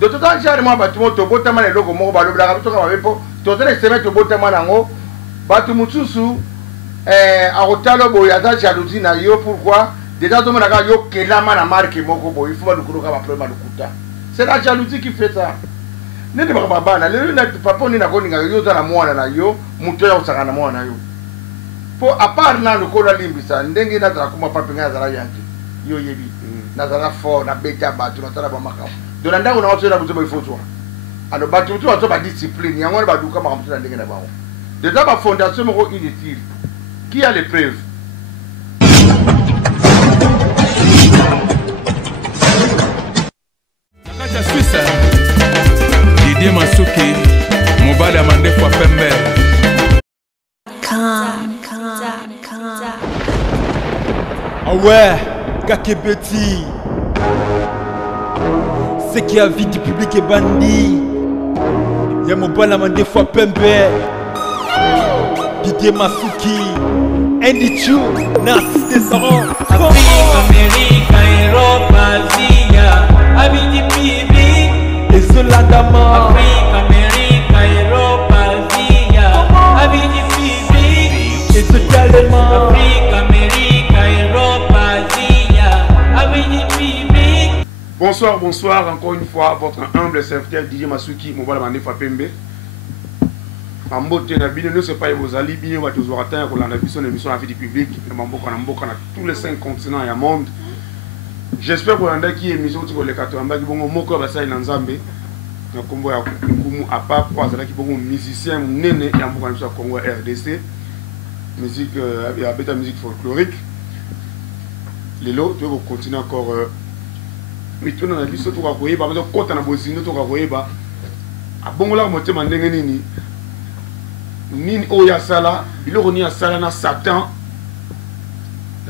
de tout temps j'ai moi bâtiment to botama le logo moko ba lobla ka to ka bepo to tele semaine to botama nango batu mususu a rotalo boya za jalousie na yo pourquoi déjà to mona ka yo kelama na marque moko boy il faut ba lukuru ka ba problème lukuta c'est la jalousie qui fait ça nende ba bana le na papa ni na ko ninga yo za na mwana na yo muto ya usanga na mwana na yo po à part na le ko la limbisa ndenge na za kuma papa nga za la yanki yo yebi na za la fort na beta batu na tala ba makao donanda una watu na buto ba ifo alors batu tu watu ba discipline yango ba duka ma mtu na ndenge na bawo déjà ba fondation moko inutile qui a les preuves Nakacha Suisse Didier Masuki Mobile Amande fois Pembe Ah ouais, Kakebeti. C'est qui a vie du public est bandit. Y'a mon bal à des fois Pembe. Didier Masuki. Andy Chou, Narcisse Descendant. Afrique, Amérique, Europe, Asie, avis du public. Et Zolandama. Afrique, Amérique, Europe, Asie, avis du public. Et Zolandama. Afrique, Amérique, Europe, Asie, avis du public. Bonsoir, bonsoir, encore une fois, votre humble serviteur Didier Masuki, Mobile Amande fois Pembe. Mambote na bino ne se pas vos ali bino wa toujours atteindre pour la émission à vie du public mamboka na mboka na tous les 5 continents et monde. J'espère que vous avez qui émission sur les 80 qui bongo moko ba sai na nzambe na kombo ya ngumu apa kwa zala ki bongo musicien nene ya mboka na Congo RDC musique ya beta musique folklorique. Lelo tu vas continuer encore mituna na biso to ka koyeba ba kota na bozino to ka koyeba abongola motema ndenge nini nini oya sala biloko ni asala na Satan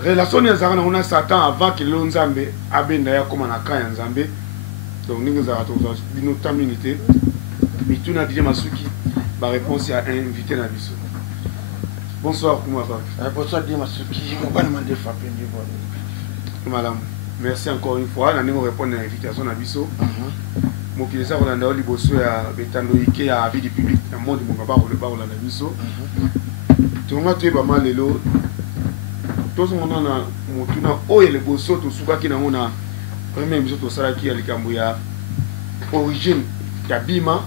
relation ni azara na Satan avant que le nzambe abenda ya koma na kan ya nzambe donc ningo za to bino taminité mituna Didier Masuki ba réponse à invité na biso. Bonsoir comment va? Bonsoir Didier Masuki, on va demander frapper madame. Merci encore une fois na ningo répondre à l'invitation na biso. Mokilisa kolanda liboso ya betando ike ya vie du public na monde mongaba ko le ba kolanda biso tonga te ba malelo tozo mona na motuna oye le boso to suka ki na ngona premier biso to sala ki ya likambo ya origine ya bima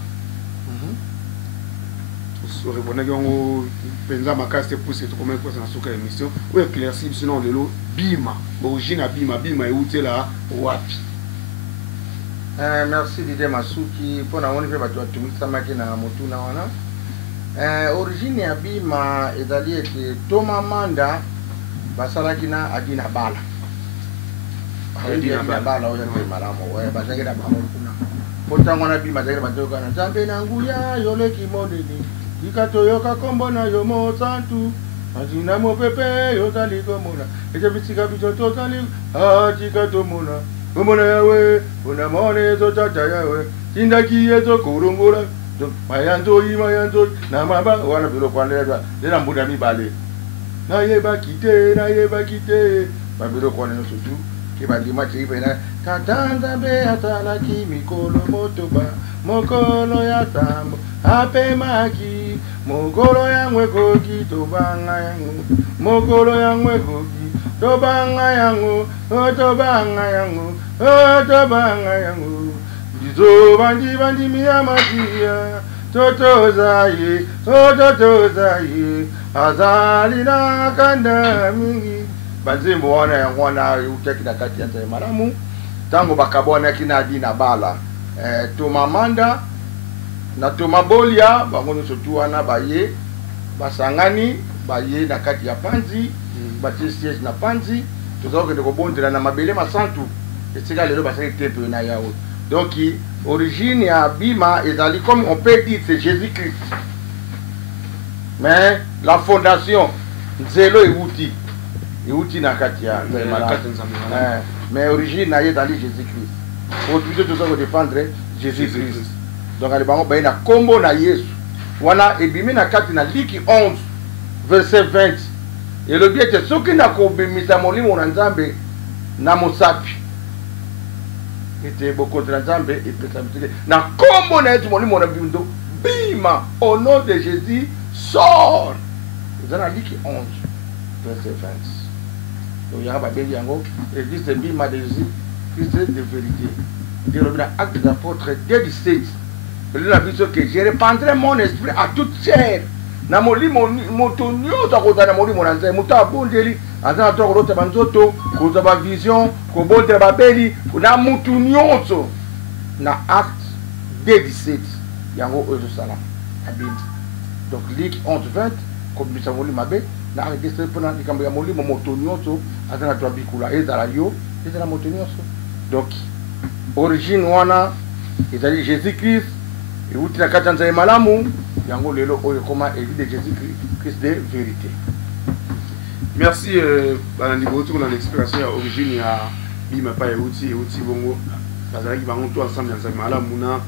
so répondre ngo penza makase pour c'est comment quoi na suka émission ou éclaircir sinon lelo bima origine ya bima bima eutela wapi. Merci Didier Masuki pour na woni fe batu atumisa maki na motuna wana origine ya bima ezali ete Thomas Manda basalaki na Adina Bala Adina Bala oya pe malamo oya basaki na bango kuna potango na bima zaki batoka na Nzambe na nguya yoleki modeli ikatoyoka kombo na yo mosantu Adina mopepe yozali komona ete bisika biso tozali atika tomona Umona yawe, unamone zo tata yawe, tindaki yezo kurungula, mayanzo na maba wana bilo kwanelwa, dena mbuda mibale. Na yeba kite, babilo kwanelo sutu, kibandima chipe na katanza be atalaki mikolo motoba, mokolo ya sambo, ape maki, mokolo ya mwekoki tobanga yangu, mokolo ya mwekoki. Tobanga yangu, tobanga yangu. Dizo bandi miyamatia, totozaye, azali na kanda mingi. Banzimbo wana yangu wana uteki na kati ya malamu. Tango bakabona kina Adina Bala, Tomamanda na Tomabolia, bangono sotu wana baye, basangani, baye na kati ya Panzi. Baptiste na Panzi tozoke de kobondela na mabele masantu esika lelo basaki temple na yawo donc origine ya bima ezali comme on peut dire c'est Jésus-Christ mais la fondation nzelo euti na kati ya mais origine na ezali Jésus-Christ pour plutôt tozoke défendre Jésus-Christ donc ali bango baye na kombo na Yesu wana ebimi na kati na Liki 11 verset 20. Et le bien est ce qui n'a qu'au bimisa molimo na nzambe na mosapi. ete bokontra nzambe epesa mitele na kombo na yesu molimo na bindo bima au nom de Jésus sort eza na Luc 11 verset 20 donc yanga babengi yango église de bima de Jésus Christ de vérité elobi na acte des apôtres 2:17 elobi na biso que je répandrai mon esprit à toute chair na molimo moto nyonso akozala na molimo na nzambe moto abondeli aza na to kolota banzoto kozwa bavision kobondela babeli na mutu nyonso na acte 2:17 yango oyo ezosala abindi donc Luc 11:20 kobimisa molimo mabe na acte 2:17 mpona likambo ya molimo moto nyonso aza na to abikula ezala yo ezala moto nyonso donc origine wana ezali Jésus Christ euti na kati ya nzambe malamu yango lelo oyo koma église de Jésus Christ de vérité. Merci balandi botu na l'explication ya origine ya bima pa euti bongo bazalaki bango to ensemble ya nzambe malamu na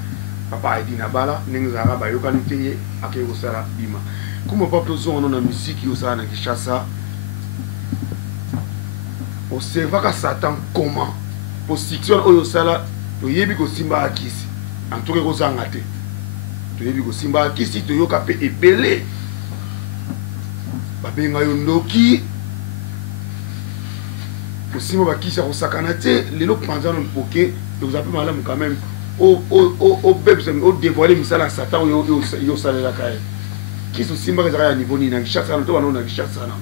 papa Edina Bala ndenge zala bayokani te ye akei kosala bima kuma papa tozonga na musiki osala na Kinshasa osevaka Satan comment position oyo osala toyebi kosimba akisi antoke kozanga te toyebi kosimba akisi toyoka pe ebele babenga yo ndoki kosimba bakisi ya kosakana te lelo panza no poke tozape malamu quand même au bebs au dévoiler misala ya Satan oyo osalelaka ye kisi osimba ezaka ya niveau nini na Kinshasa na to bano na Kinshasa na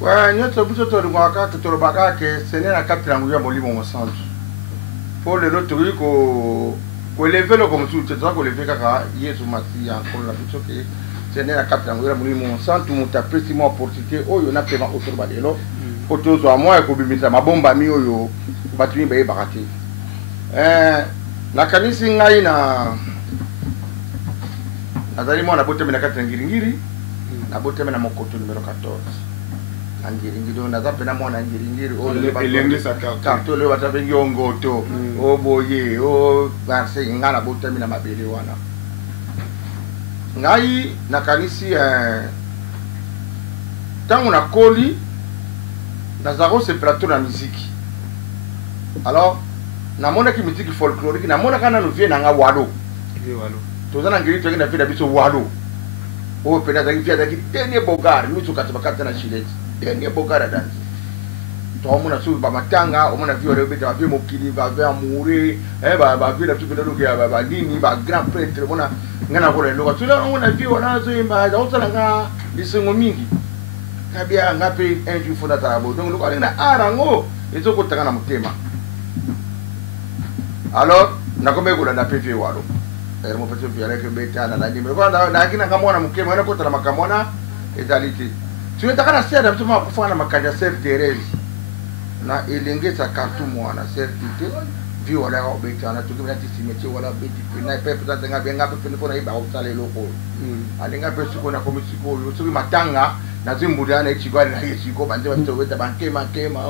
ouais nyonso biso tolingaka tolobaka ke sene na kati yango ya molimo mosantu po lelo tokoki koeleve loko mosusu te toza koleve kaka yesu masiya nkolo na biso ke sene na kati yango ya molimo mosantu moto apesi mwa opportunité oyo napema otoloba lelo po tozwa mwa ekobimisa mabombami oyo bato mini bayebaka te nakanisi ngai nazali mwana boteme na kati ya ngiringiri na boteme na mokoto numero 14 angiringiri naza pena mwana angiringiri karto leo batabengi ongoto oboye o barse ngana botami na mabele wana ngai nakanisi tango na koli nazako se plateau na musique alors namonaki musique folklorique namonaka nanu vie nanga walo toza na ngiri toki na vie na biso walo o pena zaki vie zaki dernier bogar mitu katibakata na chilete dernier bogara danse to omona su ba matanga omona vi ore beta vi mokili ba ve amure ba vi la tu bena lokia ba nini ba grand prêtre mona ngana ko lelo tu la omona vi wana zo imba za usala nga bisengo mingi kabia ngape enju fona tabo donc lo kana arango ezo ko tanga na mutema alors nakome ko na pepe walo mo pepe vi avec beta na la nimero ko na kina ngamona mukema na ko tala makamona ezaliti tu etaka na sere mtuma kufana makanja sere Thérèse na elengeza kartu mwana sere tite vi wala ka obeka na tukimina tisimeti wala beti pina pepe tanga benga pepe ko na iba usale loko alinga pesu ko na komisiko yo tuki matanga na zimbudana na ichigwa na yesu ko banje bato weta bankema kema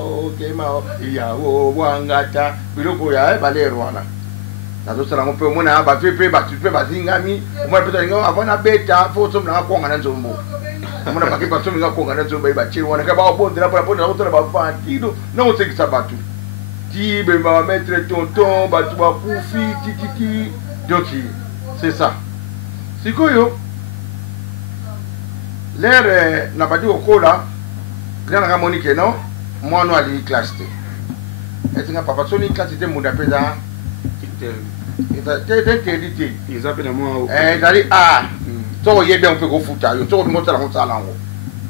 ya o wangata biloko ya balero wana nazo sala ngope mona ba pepe ba tupe bazingami mwana peto ngo avana beta foto mna konga na nzombo mona baki bato minga konga na nzombo ba chiri wana ka ba bonde na pona na ba fantido na osekisa batu ti be ba mettre tonton batu ba kufi tititi donc c'est ça sikoyo l'air na badi okola grand na Monique non moi no ali classe te etinga papa soni classe te munda peza te ils appellent moi dali to ye bien on peut go futa yo to mo tsala ngo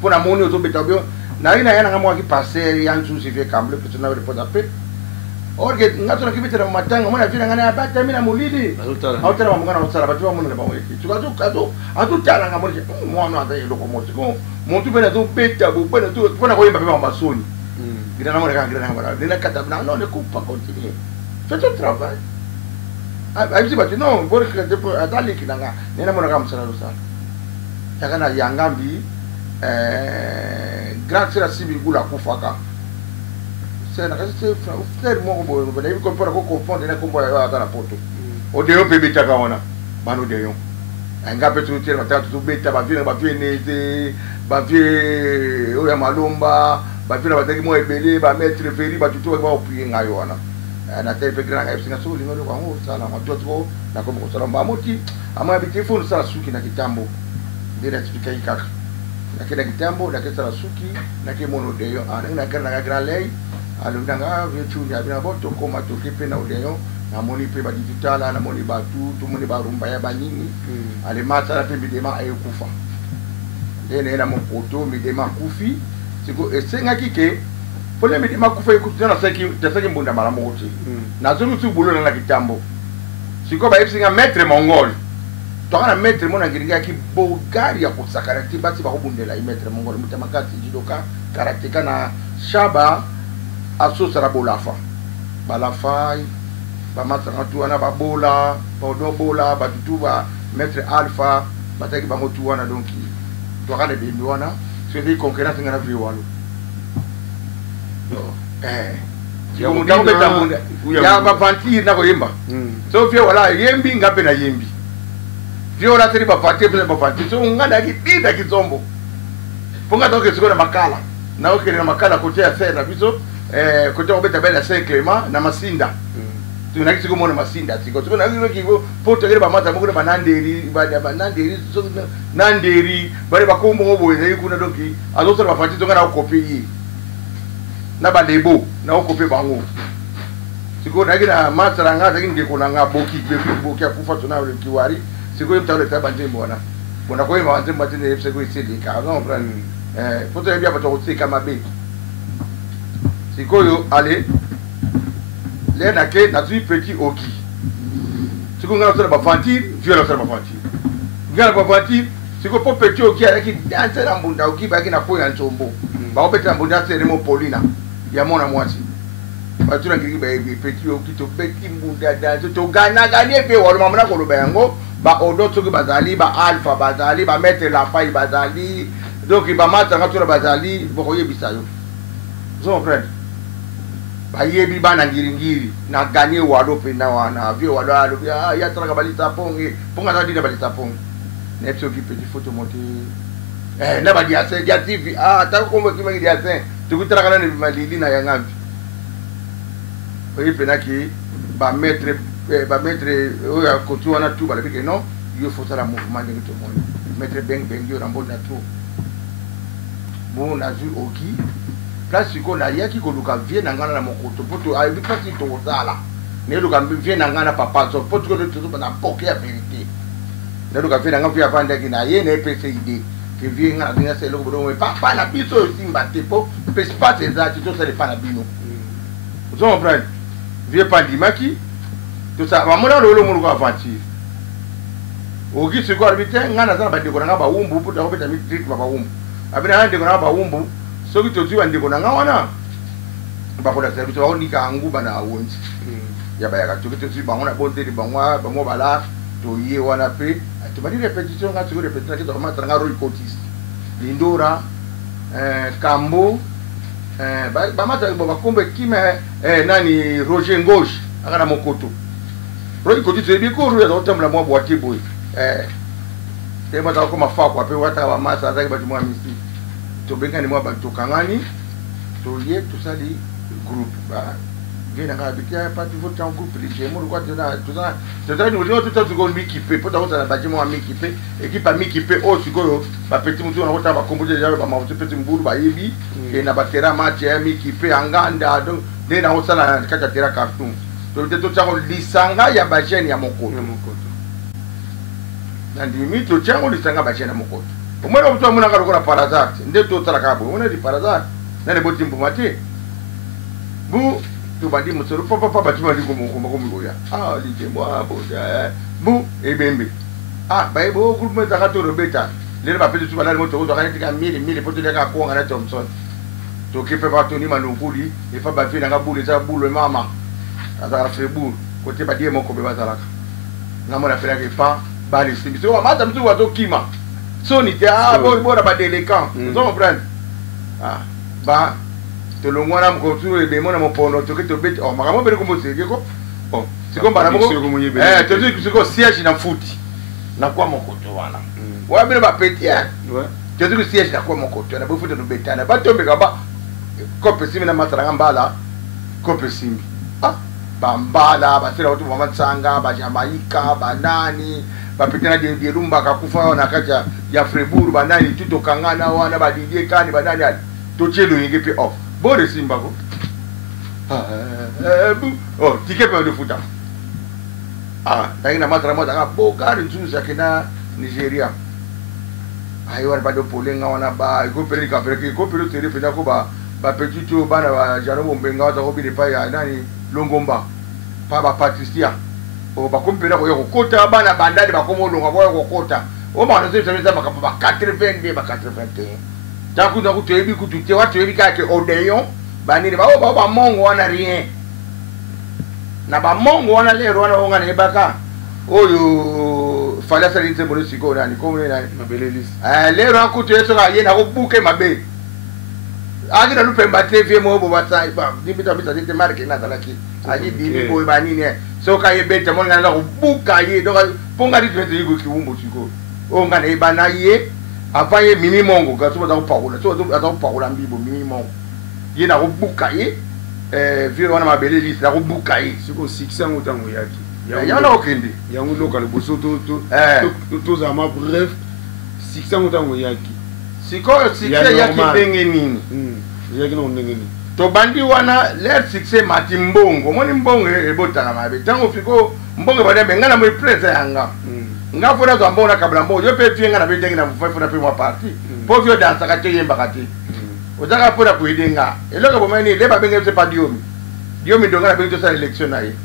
pona moni o to beta bio na ina yana ngamo ki passer ya nzu si fe kamble pe na report ape orge ngato na kibitera matanga mona vina ngana abata mina mulidi autera mangana utsala batu wa mona ba weki tukazo kazo atutala ngamo mwana ata yelo ko moti ko montu bena to beta bo bena to pona ko yimba ba masoni gina na mona ka gina na mona dina kata na no ne coupe continuer fais ton travail ayi bati non bori ka depo adali kinanga nena mona ka msala lusala yakana yangambi grand sera sibi gula kufaka c'est na kasi frère mo bo bo dai ko pora ko confondre na ko bo ya ta na poto o de yo pe beta ka wana manu de yo anga pe tu tira ta tu beta ba vie neze ba vie o ya malomba ba vie na ba teki mo ebele ba mettre feri ba tu to ba opie ngayo wana na tele pe granga epsinga so lingo kwa ngo sala matotro na komo ko sala mbamoti ama bitifu sala suki na kitambo ndira tipika ikaka na kida kitambo na kesa suki na ke mono deyo ana na kana na gralei alu ndanga vitu ya bina boto koma to kipe na udeyo na moni pe ba digital na moni ba tu moni ba rumba ya banini ale mata pe bidema ayo kufa ndene na mopoto midema kufi siko esenga kike pole midema kufa ikutana saki mbunda mara moja na zulu tu bulo na kitambo siko ba epsinga maître mongol to kana maître mona ngiringa ki Bulgaria ko sakarati basi ba kubundela i maître mongol mutamakati jidoka karateka na shaba aso sara bolafa balafai ba matanga tu ana ba bola ba do bola ba tutuba maître alpha bataki ba motu wana donc to kana be wana c'est des concurrence ngana vri walo ya mutao beta munda ya ba fanti na ko yemba so fie wala yembi ngape na yembi fie wala teri ba fanti pe ba fanti so ngada ki tida kizombo ponga toke siko na makala na okere na makala kote ya sera biso kote obeta bela Saint Clément na Masinda tuna kisiko mona Masinda siko tuna ngiro kigo poto ngere ba mata mukuna bananderi ba nanderi so nanderi bare bakombo ngoboye kuna doki azosa ba fanti tonga na kopi na ba lebo na okope bango siko na kina masara ngata kinge kuna nga boki boki akufa tuna ule kiwari siko mtalo taba ndembo wana bona kwa ma ndembo tene siko isili ka non plan poto ya bato kutsika mabe siko yo ale le na ke na tu petit oki siko ngala tsa ba fanti viola tsa ba fanti ngala ba fanti siko po petit oki ala ki danse na mbunda oki ba kina po ya nchombo ba opeta mbunda sere mo Paulina ya mona mwasi batuna ngiri ba petit oki to beti mbunda da to gana gani pe walo mamna ko loba yango ba odoto ki bazali ba alpha bazali ba mettre la faille bazali donc ba mata ngatura bazali boko yebisayo so friend ba yebi bana ngiri na gani walo pe na wana vio walo ya traka balita pongi ponga tadi na balita pongi nepso ki petit photo monter na ba dia TV ta ko mo ki ma dia sen tukutara kana ni malili na yangambi oyi penaki ba mettre oya kotu wana tu bala bike non yo faut la mouvement de tout le monde mettre beng yo rambo na tout bon na ju oki place ko na yaki ko luka vie na ngana na mokoto poto a bi pasi to zala ne luka vie na ngana papa so poto ko to na poke ya vérité ne luka vie na ngana via vanda ki na ye ne PCID que vie ngana dinga se lo bodo papa na biso simba tepo pe space exact to se pa na bino zo comprendre vie pandimaki tout ça ba mona lo mo ko avanti oki se ko arbite ngana za ba de ko na ba umbu puta ko beta mi treat ba umbu abina hande ko na ba umbu so ki to tiwa ndiko na ngawana ba ko da service wa ni ka ngu bana awonti ya ba ya ka to ki to ti ba ngona bonte di ba ngwa ba mo bala to ye wana pe to ba di repetition nga to repetition ki to ma tranga ro ikotis lindora kambo ba mata ba kombe kime nani Roger Ngosh akana mokoto roi ko tite bi ko ru ya otamla mo boati boy te mata ko mafa ko pe wata ba masa za ba tumwa misi to benga ni mo ba to kangani to ye to sali group ba vena ga bikia pa tu vote en groupe les jemo ko tena to za ni wo to ko mi kipe po ta wota ba jemo mi kipe equipe mi kipe o sikoyo ba petit mutu na wota ba komboje ya ba ma petit mburu ba yebi ke na batera match ya mi kipe anganda donc de na wota na kaka tera cartoon to to tsango lisanga ya ba jeune ya mokoto na ndimi to tsango lisanga ba jeune ya mokoto omwana mtu amuna ka rokola parazat nde to tala ka bo ona di parazat na ne botimbo mate bu to bandi musoro papa batima liko mo ya li tembo boja bu ebembe ba ebo groupe meta ka to robeta le ba pete tu bala moto to ka tika 1000 poto le ka ko ngana Thompson to ke pe ba to ni manunguli e fa ba fina nga bule za bule mama azara frebu kote ba die moko be bazalaka ngamo na pela ke pa ba le simbi so mata mtu wa to kima so ni te bo na ba déléquent so comprendre ba to longwana mko tu e be mona mopono to ke to bet makamo be ko mo sege ko siko mbana moko to tu siko siège na futi na kwa mokoto wana wa bile ba petia to tu siège na kwa mokoto na bo futi no betana ba to be ka ba ko pesimi na matara ngambala ko pesimi bambala basela watu bamatsanga bajamaika banani bapitana de rumba kakufa na kati ya Fribourg banani tutokangana wana badidie kani banani ali tochelo yenge pe off bore simba ko oh ticket pe de futa ndakina matra moja ka bogari nzuza kina Nigeria ayo wana bado polenga wana ba ikopere ka pere ikopere tere pena ko ba petito bana ba jano bombenga wata ko bide pa ya nani Longomba pa ba Patricia o ba kompera ko yoko kota bana bandadi ba komo longa ko yoko kota o ba no sebe ba 80 ba 81 taku na kutebi kutute watu ebi ka ke odeyon banini ba mongo wana rien na ba mongo wana lero wana onga ne baka oyo fala sa linte bolo siko nani komo nani mabelelis lero akutu yeso ka yena ko buke mabe agina lupemba TV mo bo batsa ba dibita bita dite marke na talaki agi dini boy banini so ka yebeta mo ngana ko buka ye donc ponga di twete yigo kiwumbo siko onga ne bana ye avaye mimi mongo ga so ba paula so ba paula mbibo mimi mongo ye na ko buka ye vile wana mabele list na ko buka ye siko 600 utango yaki ya na okende ya ngo local boso to za ma bref 600 utango yaki siko sikse yaki benge nini yaki no ndenge ni to bandi wana l'air sikse mati mbongo moni mbongo ebotana mabe tango fiko mbongo bade benga na mo presa yanga nga fona zo mbona kabla mbongo yo pe tuenga na bende na fona pe mo parti po vio dansa ka te yemba kati ozaka pona ku edenga eloko bomani leba benge se pa diomi donga na benge to sa election na ye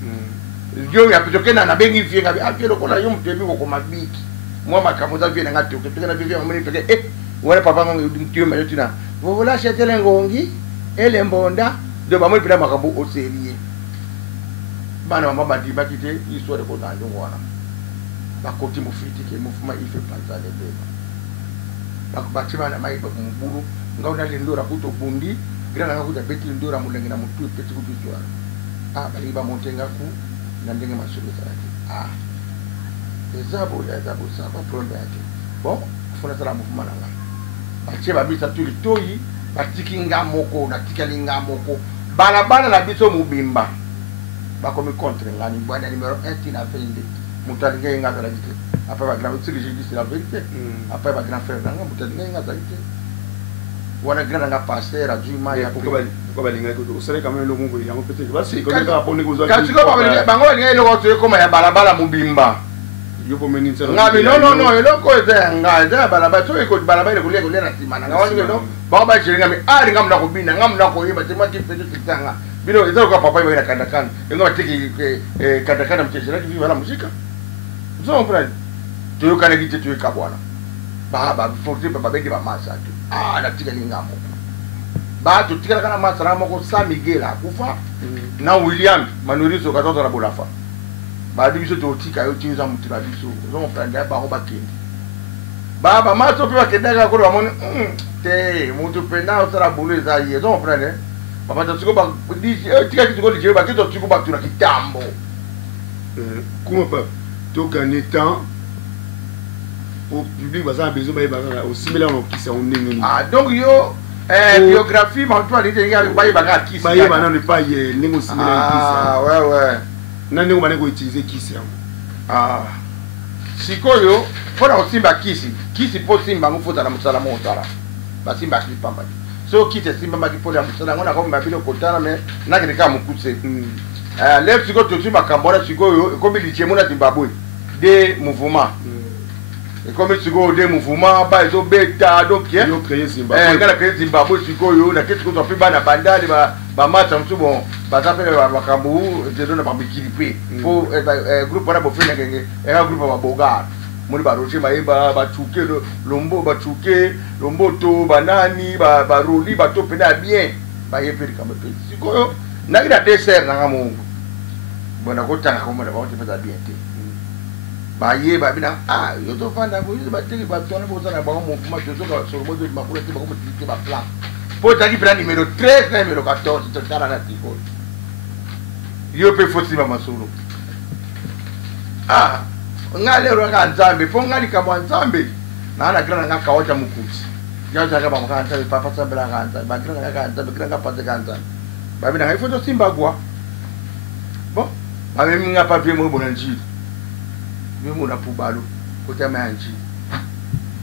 diomi apitokena na bengi fienga akelo kona yo mtebi ko mabiki moi makambo za viena ngati oketokena vivia mo peke wale papa ngo diomi mayo tina vola chetele ngongi ele mbonda de ba mo pila makambo o serie bana mama badiba kite histoire ko na ndongo wana bakoti mufiti ke mufuma ife panzale beba bakubatima na mai bakuburu ngauna lindora kuto bundi grana ngakuja beti lindora mulenge na mutu peti kutujwa baliba montenga ku na ndenge masulu sarati ezabo saba problème yake bon fona sala mufuma nanga bache babisa tulitoyi batiki nga moko na tikali nga moko balabala na biso mubimba bakomi contre ngani bwana numéro 1 tina fende mutalinga nga za lite après ba grand tsiki j'ai dit c'est la vérité après ba grand frère nga mutalinga nga za lite wana grand nga passer a juma ya ko balinga ko sere quand même le mongo ya peut-être basi ko ka pone ko zo ka tsiko ba bango balinga lo ko to ko ya balabala mubimba yo po meni tsela ngabi no eloko nga za balabala to ko balabala ko le na simana nga wani no ba ba chiringa mi ari ngamna ko bina ngamna ko yiba tema kipeto kitanga bino ezo ko papa yiba kanda kan ngo batiki kanda kan mtejera ki wala muzika zo frère to yo kana gite to ka bwana baba forte baba begi ba masa tu na tika lingamo ba to tika kana masa ramo ko San Miguel akufa na William manurizo katoto na bolafa ba dibiso to tika yo tiza mutira biso zo frère ba ko bakindi baba maso pe bakendaka ko bamoni te mutu pena osara bulu za ye zo frère papa to tsiko ba diji tika kitiko diji ba kito tsiko ba tuna kitambo comment pas to gagner temps au public baza besoin ba ba aussi mela no kisa onenge donc yo biographie ma toi dite nga ba ba kisa ba ba na pas ye ningo simela kisa ouais na ningo ba ne ko utiliser kisa sikoyo fona osimba kisi po simba ngufuta na musala mo otala basimba kipamba so kite simba makipola musala ngona ko mbabilo kotana me na kirika mukutse left siko to simba kambora sikoyo ko biliche mona Zimbabwe de mouvement comme siko de mouvement ba zo beta donc yo créer Zimbabwe ngala créer Zimbabwe sikoyo na kitu ko to ba na bandali ba mata msubo bazapele bakambu de dona ba bikilipe po groupe wana bofena ngenge groupe ba bogar moni ba roche maeba ba chuke lombo to banani ba roli ba to pena bien ba yeperi kama pe sikoyo na ina dessert na ngamungu bona ko tanga ko mona ba to pesa bien te ba ye ba bina yo to fanda bo yo ba teki ba tona bo sana ba mo kuma to so ka so bo de makula te ba ko ti ba plan po taki plan numéro 13 na numéro 14 to tara na tiko yo pe fosi ba masolo ngalero nga nzambe po ngali kama nzambe na ana grana nga kawacha mukuti yacha kama mkanta papa sambela nga nzambe ba grana nga nzambe grana pata nga nzambe ba bina haifo to simba gwa bon bamemi nga papier mo bona njili yo mona pubalo kotama ya njili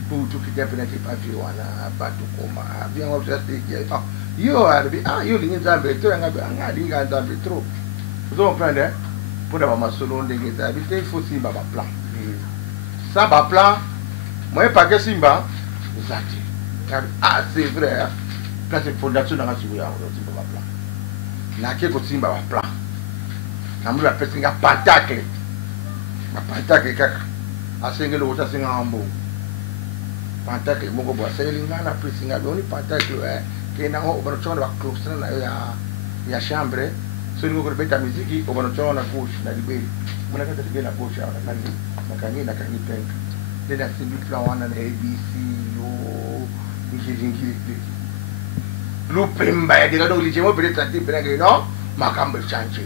pour tout qui dépend des papiers wana bato koma bien on va se yo arbi yo lingi nzambe to nga linga nzambe trop vous comprenez pour d'avoir ma solo ndenge nzambe il faut simba ba plan ça ba plan moi pas que simba exact c'est vrai quand c'est fondation dans la suya simba ba plan na ke ko simba ba plan na mu la pesinga pentacle kaka asengelo wota singa ambo pentacle moko bo asenga na pesinga doni pentacle che na ho obanochona ba cluster na ya chambre so ni ko beta muziki obanochona kush na libeli muna kata libeli na kush ala nani na kangi penka nenda simbi plan wana na ABC yo ngiri lupemba ya diga do lichemo pere tati pere ke no makambe chanche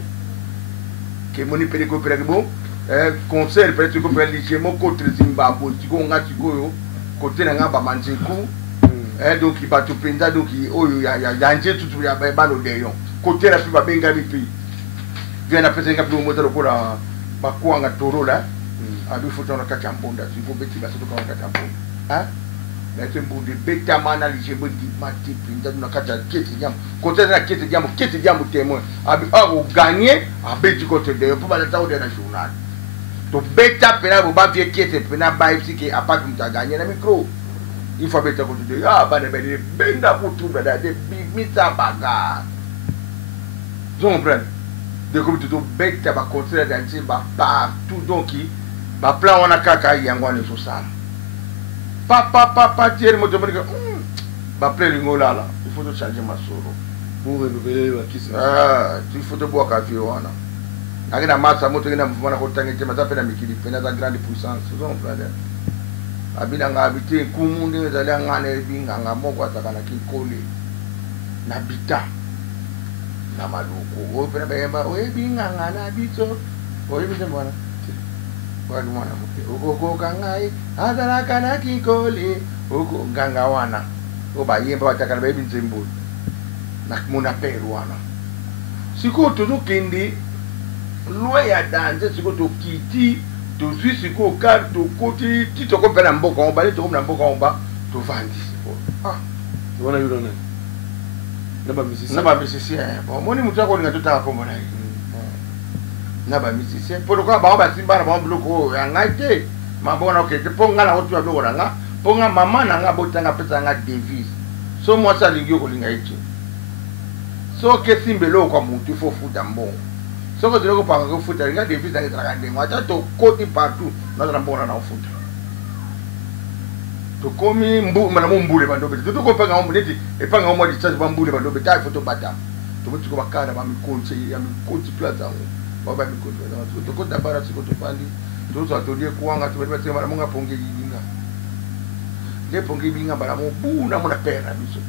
ke moni pere ko pere bo concert pere ko pere lichemo ko Zimbabwe tiko ngati koyo ko tena ngamba manjiku donc il va tout penza donc oyo ya danger tout ya ba no deyon côté la piba benga bipi vient na pesa ngapi mo tolo kula ba kuanga torola abi foto na kati ambonda siko beti ba soto kanga tambonda na tembundi beta mana li jebo di mati pinda na kati kete jam côté na kete jam témoin abi o gagner abi du côté de pour ba ta o de na journal to beta pena bo ba vie kete pena ba ifiki apart muta gagner na micro il faut mettre à côté de bana bene benda kutu bada de bimita baga vous comprenez de comme tout beta ba considérer dans ba partout donc ba plan wana kaka yango ne so sala papa tirer moto bonika ba plan lingola là il faut changer ma soro pour renouveler la kiss il faut de boire café wana akina masa moto ngina mvona ko tangete maza pena mikili pena za grande puissance vous comprenez abina nga habite kumunde ezali ngane binga nga moko atakana kikole na bita na maluko o pena bayemba o binga ngana bito o yebite mbona kwani mwana muke oko kangai azala kana kikole oko nganga wana o bayemba batakana bayebi nzembo na muna peru wana siko to kindi loya ya danje siko to kiti to suis siko car to côté ti to ko pena mboka on bali to ko na mboka on ba to vandi wana yuro na ba musicien bon moni mutu ko nga tota ko mona na ba musicien pour ko ba simba na ba bloko ya ngate ma bona ok te ponga na otu bloko nga ponga mama na nga botanga pesa nga devise so moi ça lingio ko linga ichi so ke simbelo kwa mutu fo futa mbongo so ko dilo ko panga ko futa nga devise nga tra ngande ngata to koti partout na tra mbona na futa to komi mbu mana mo mbule bandobe to ko panga mo neti e panga mo di charge ba mbule bandobe ta foto bata to mutu ko bakara ba mi konche ya mi konche plaza mo ba mi konche na to ko da bara siko to pandi to so to die kuanga to ba tsema mo nga ponge yinga le ponge binga bara mo bu na mo na pera biso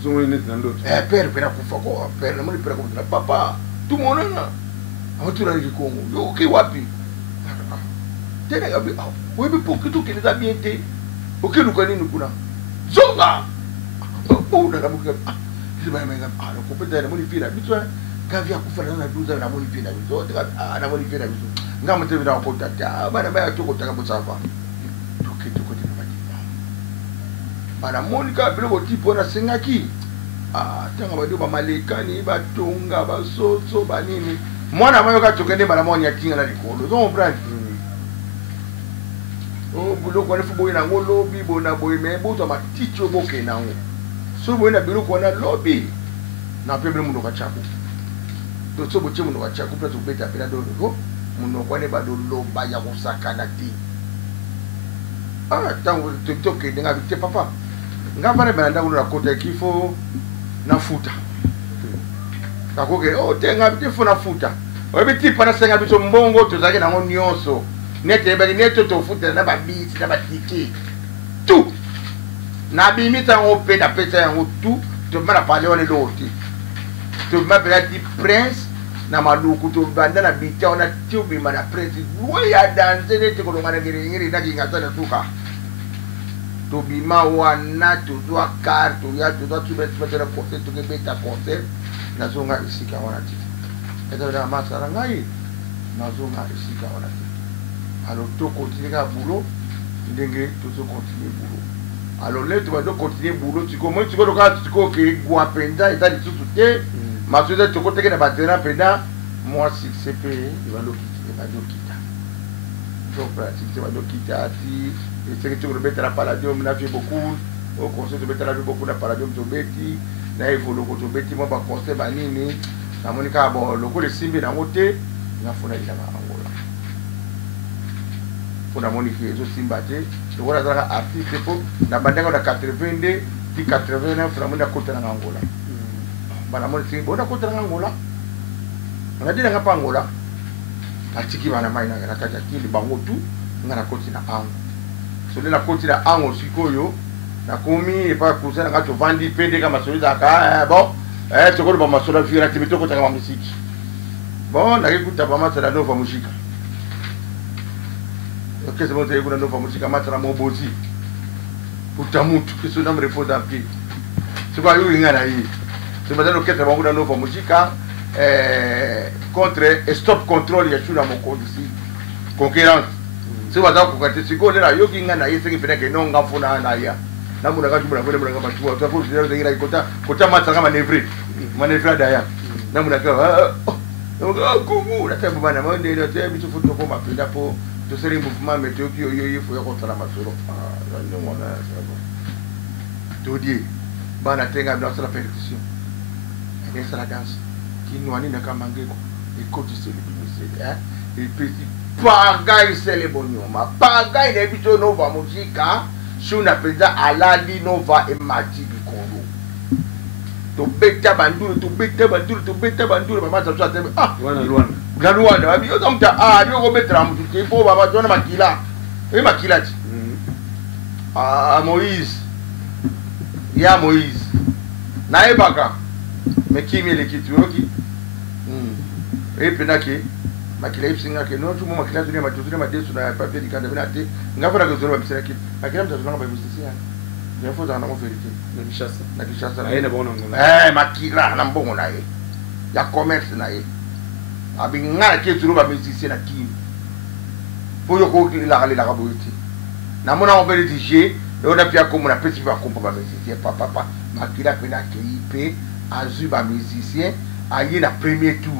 zo ne nando pera kufa ko pera na mo pera ko na papa tu mona na tu na Kongo yo ke wapi tena ya bi we bi pokitu ke da bien te o ke lu kanini kuna zonga o na mu ke ba me ga ko pe da mo ni pira bitwa ka via ku fara na duza na mo ni pira bitwa na mo ni pira bitwa ngam te na ko tata bana ba to ko taka busafa to ke te ba di bana monika bilo ko tipo na singaki tanga ba do ba malekani ba tonga ba so ba nini mwana mayo ka tokende bana mo nya kinga na likolo zo brand o bulo ko ne fubo ina ngolo bi bona boy me buto ma ticho boke na ngo so bo ina bilo ko na lobby na pebre mundo ka chapo to so bo che mundo ka chapo pra to beta pera do go mundo ko ne ba do loba ya ko sakana ti tangu to ke nga bite papa nga vale bana ndangu na kota kifo na futa kakoke tenga bite fo na futa obi tipa na senga bito mbongo to zake na ngo nyonso nete ba neto to futa na ba biti na ba tiki tu na bi mita ngo pe na pesa yango tu to mana pale wale loti to mapela di prince na maluku to banda na biti ona tubi mana prince loya danze nete ko ngana ngiri na kinga tana tuka to bima wana to do carte ya to do tu beta concert to ke beta concert na zonga isika wana tiki ezala masala ngai nazonga esika wana te. Alors to continuer ka boulot ndenge tozo continuer boulot. Alors là tu vas donc continuer boulot tu commences tu vas que gwa penda eta lisusu te masoza to koteke na batena penda moi succès pe va dokita. Donc pratique va dokita ti et c'est que tu remettes la palladium na fait beaucoup au conseil de mettre la beaucoup na palladium to beti na evolo ko to beti mo ba conseil ba nini na monika bon loko le simbi na moté na fona ila na Angola. Pour monique ezo simbate to wala zaka artiste po na bandanga na 82 ti 89 na mona kota na Angola bana moni singi bona kota na Angola ngadi na pa Angola atiki bana mai na kata kili bango tu ngana koti na ango so le na koti na ango sikoyo na komi e pa kusa na to vandi pende kama so zaka bon to ko ba masola fira timito kota kama musiki bon na kikuta ba masala nova musika. Ok, c'est bon, tu as une nouvelle musique, tu as mon bosi. Pour ta mouche, qui se nomme repos d'un pied. C'est quoi, il y a eu. C'est maintenant que tu as une nouvelle musique contre stop control, il y a sur mon code ici. Concurrence. C'est quoi, quand tu es là, il y a eu que non, on a naya. Na muna ka tumuna kwenda muna kama chuo utakuwa ndio ndio kota matanga manevra daya na muna ka kumu na tabu bana mwende ndio tabu tufuto kwa mapenda po to seri mouvement météo qui yo faut contre la masoro ndio mwana sababu todi bana tenga dans la percussion et ça la danse qui nous ani na kamangeko et côté c'est le hein et petit pagaille c'est le bonio ma pagaille les bito nova musica sur na pesa alali nova et mati bikondo to beta banduru mama ça soit ah wana Luanda babi yo tamta yo ko betra mutu ke po baba tona makila makila ti Moïse ya Moïse na ebaka mekimi le kitu yoki penake makila ipsinga ke no tu mo makila tu ne matu ne madesu na papier dikanda benate ngafura ko zoro bisera ki makila mtu tunanga ba musisi ya ya foto na mo verite na kishasa na ene bona ngola makila na mbongo na ye ya commerce na ye abingana ke turu ba musicien na kimi po yo ko la la ka boiti na mona on peut dire on a pia comme on a petit va comprendre ba musicien papa makila pena ke ipe azu ba musicien ayi na premier tour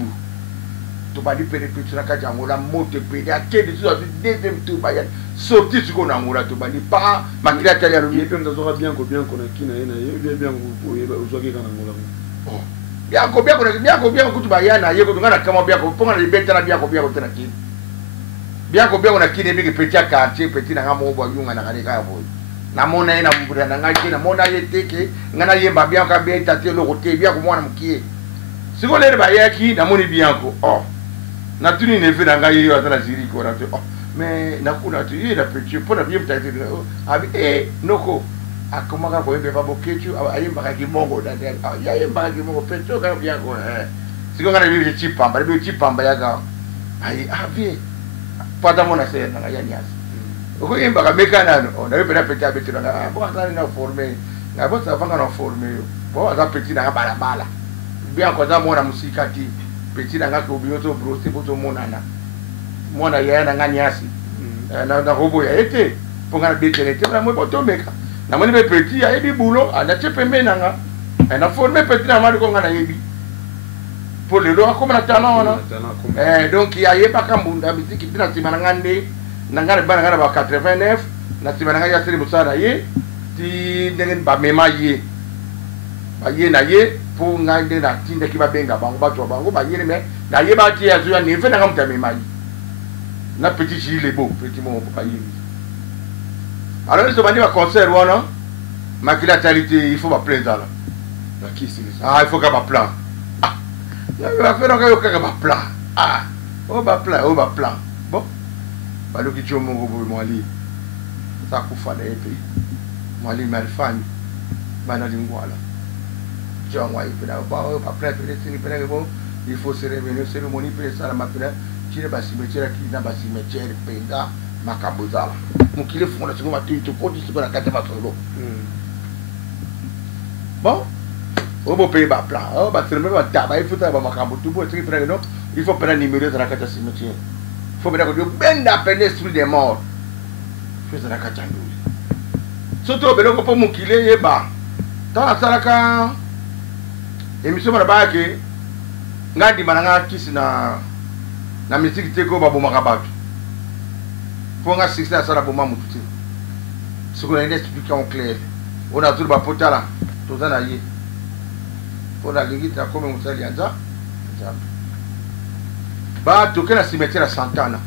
to ba di perepétuer na ka jangola mote pede a ke de sur deuxième tour ba ya sorti tu ko na ngola to ba ni pa makila tali alo ye pe ndozo bien ko na kina ye na ye bien ko ye uzoke kana ngola bien ko kutu ba ya na ye ko ngana kama bien ko ponga na beta na bien ko tena kini bien ko na kini bi ke petit quartier petit na ngamo bo yunga na kale ka bo na mona ina mbura na ngaki na mona ye teke ngana ye ba bien ka bien tatie lo kote bien ko mwana mkie siko le ba ya ki na moni bien ko na tuni ne fe na ngai yo atana ziri ko na to mais na kuna tu ye na petit pour na bien tatie abi noko akomaka ko yembe babo kechu ayemba ka kimongo da ya yemba ka kimongo pecho ka bien ko siko ngana bi chipamba ya ga ai abi pada mona se na ya nyasi ko yemba ka mekana no na be na peta betu na bo atani na former na bo sa vanga na former bo ata petit na bala bien ko za mona musika ti petit na ngako bioto broste boto mona na ya na nganyasi na robo ya ete ponga na betere te na mo boto meka na moni be petit ya ebi boulot ana chepe menanga na former petit na mali ko ngana yebi pour le lo akoma na tana wana donc ya yeba kambunda musique tina simana ngande na ngare bana ngara ba 89 na simana ngaya seri musara ye ti ndenge ba mema ye ba ye na ye pour ngande na tinda ki ba benga bango ba to bango ba ye me na ye ba ti ya zuya ni fe na ngamta mema ye na petit ji le beau petit mo ba ye. Alors ils ont dit un concert wana makila talité il faut pas plaindre là qui c'est il faut qu'à plan il va faire qu'à plan ba plan bon ba lo ki chomo go mwali sa kufa na epe mwali malfani bana lingwala jongwa ipena ba plan pe sini pena go il faut se réunir cérémonie pe ça ma pena kile basi metera ki na basi metera penda makabuzala mukile funda siko matu ko disi na kata masolo bon obo pe ba plan ba sere ba taba ifuta ba makambo tu bo siki prego il faut prendre numéro de la carte cimetière. Il faut prendre ben d'appeler l'esprit des morts. Il faut la carte ndouli. Surtout beloko pour mukile yeba. Dans la salaka émission na ba ke ngandi mananga kisi na musique teko ba bomaka batu. Pour nga succès à sala boma mututi. Ce qu'on a expliqué en clair. On a tout ba potala, tout ça na yé. Pour la ligue ta comme musali anza. Ba toke na cimetière à Santana.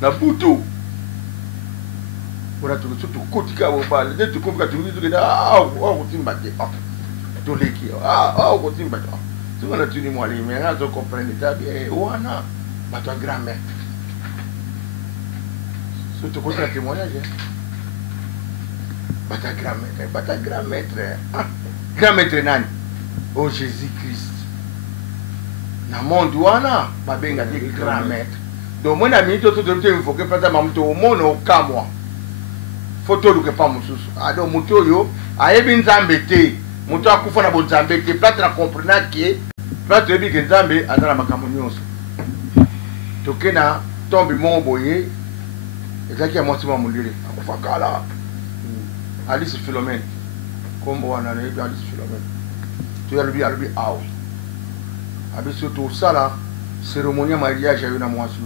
Na butu. On a tout surtout kotika au bal, dès tu comprends que tu dis que on timbate. To leki. On timbate. Tu vas tu ni moi les mais là je comprends ta bien wana ba ta grand-mère. Surtout quand tu témoignage. Ba ta grand-mère. Grand-mère nani? Oh Jésus-Christ. Na monde wana ba benga di grand-mère. Donc mon ami tout il faut que pata mamuto au monde au kamwa. Photo luke pa mususu. Ado muto yo ayebi nzambe te. Muto akufa na bonzambe te. Plate na comprendre que plate yebi ke nzambe azala makambo nyonso. Toke na tombe mon boye. Ezaki ya mwasi mwa mulire. Akufa kala. Alice Philomène. Kombo wana na yebi Alice Philomène. Tu alubi awa. Abi surtout ça là cérémonie mariage ya yo na mwasi.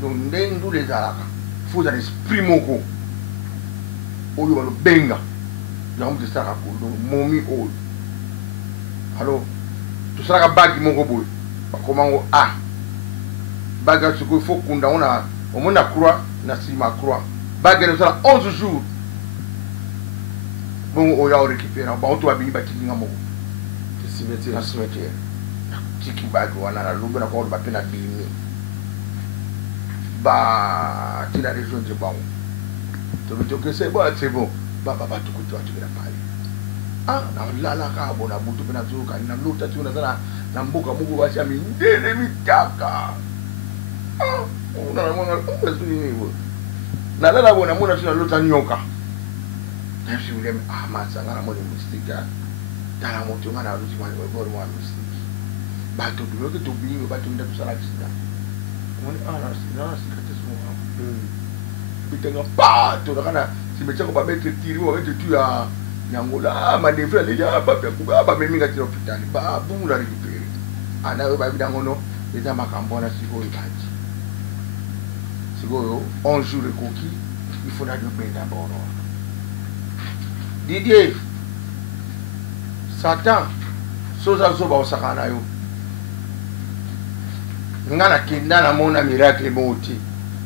Donc ndendu les alaka. Faut un esprit moko. Oyo balo benga. Yamu de saka ko donc momi oyo. Alors tu sera bagi moko boy. Ba komango a. Baga ce qu'il faut kunda ona au monde croix na sima croix. Baga ne sera 11 jours. Bon oya o récupérer ba on to abi ba tinga moko. Cimetière. Tiki bagi wana na lumbe na ko ba pena bimi. Bah, tu la région de Bao. Tu veux dire que c'est bon, Bah, tu peux tu vas parler. Ah, là, on a beaucoup de nature, on a l'autre, tu as mboka mugu wa chami, ndele mitaka. Ah, on a na la bona mona tuna l'autre nyoka. Si vous l'aimez, ah, masanga na mona mystique. Dans la moto, on a l'autre moi mystique. Bah, tu veux que tu oublies, bah, tu me donnes ça là. On est là, c'est bitanga pa to kana cimetière ko ba mettre tiri o mettre tu à Nyangola ma de frère les gars ba ba memi ngati hôpital ba bu la récupérer ana ba bidango no eza makambo na siko ibati siko 11 jours de coquille il faut la bien d'abord Didier Satan soza zo ba osakana yo ngana kinda na mona miracle moti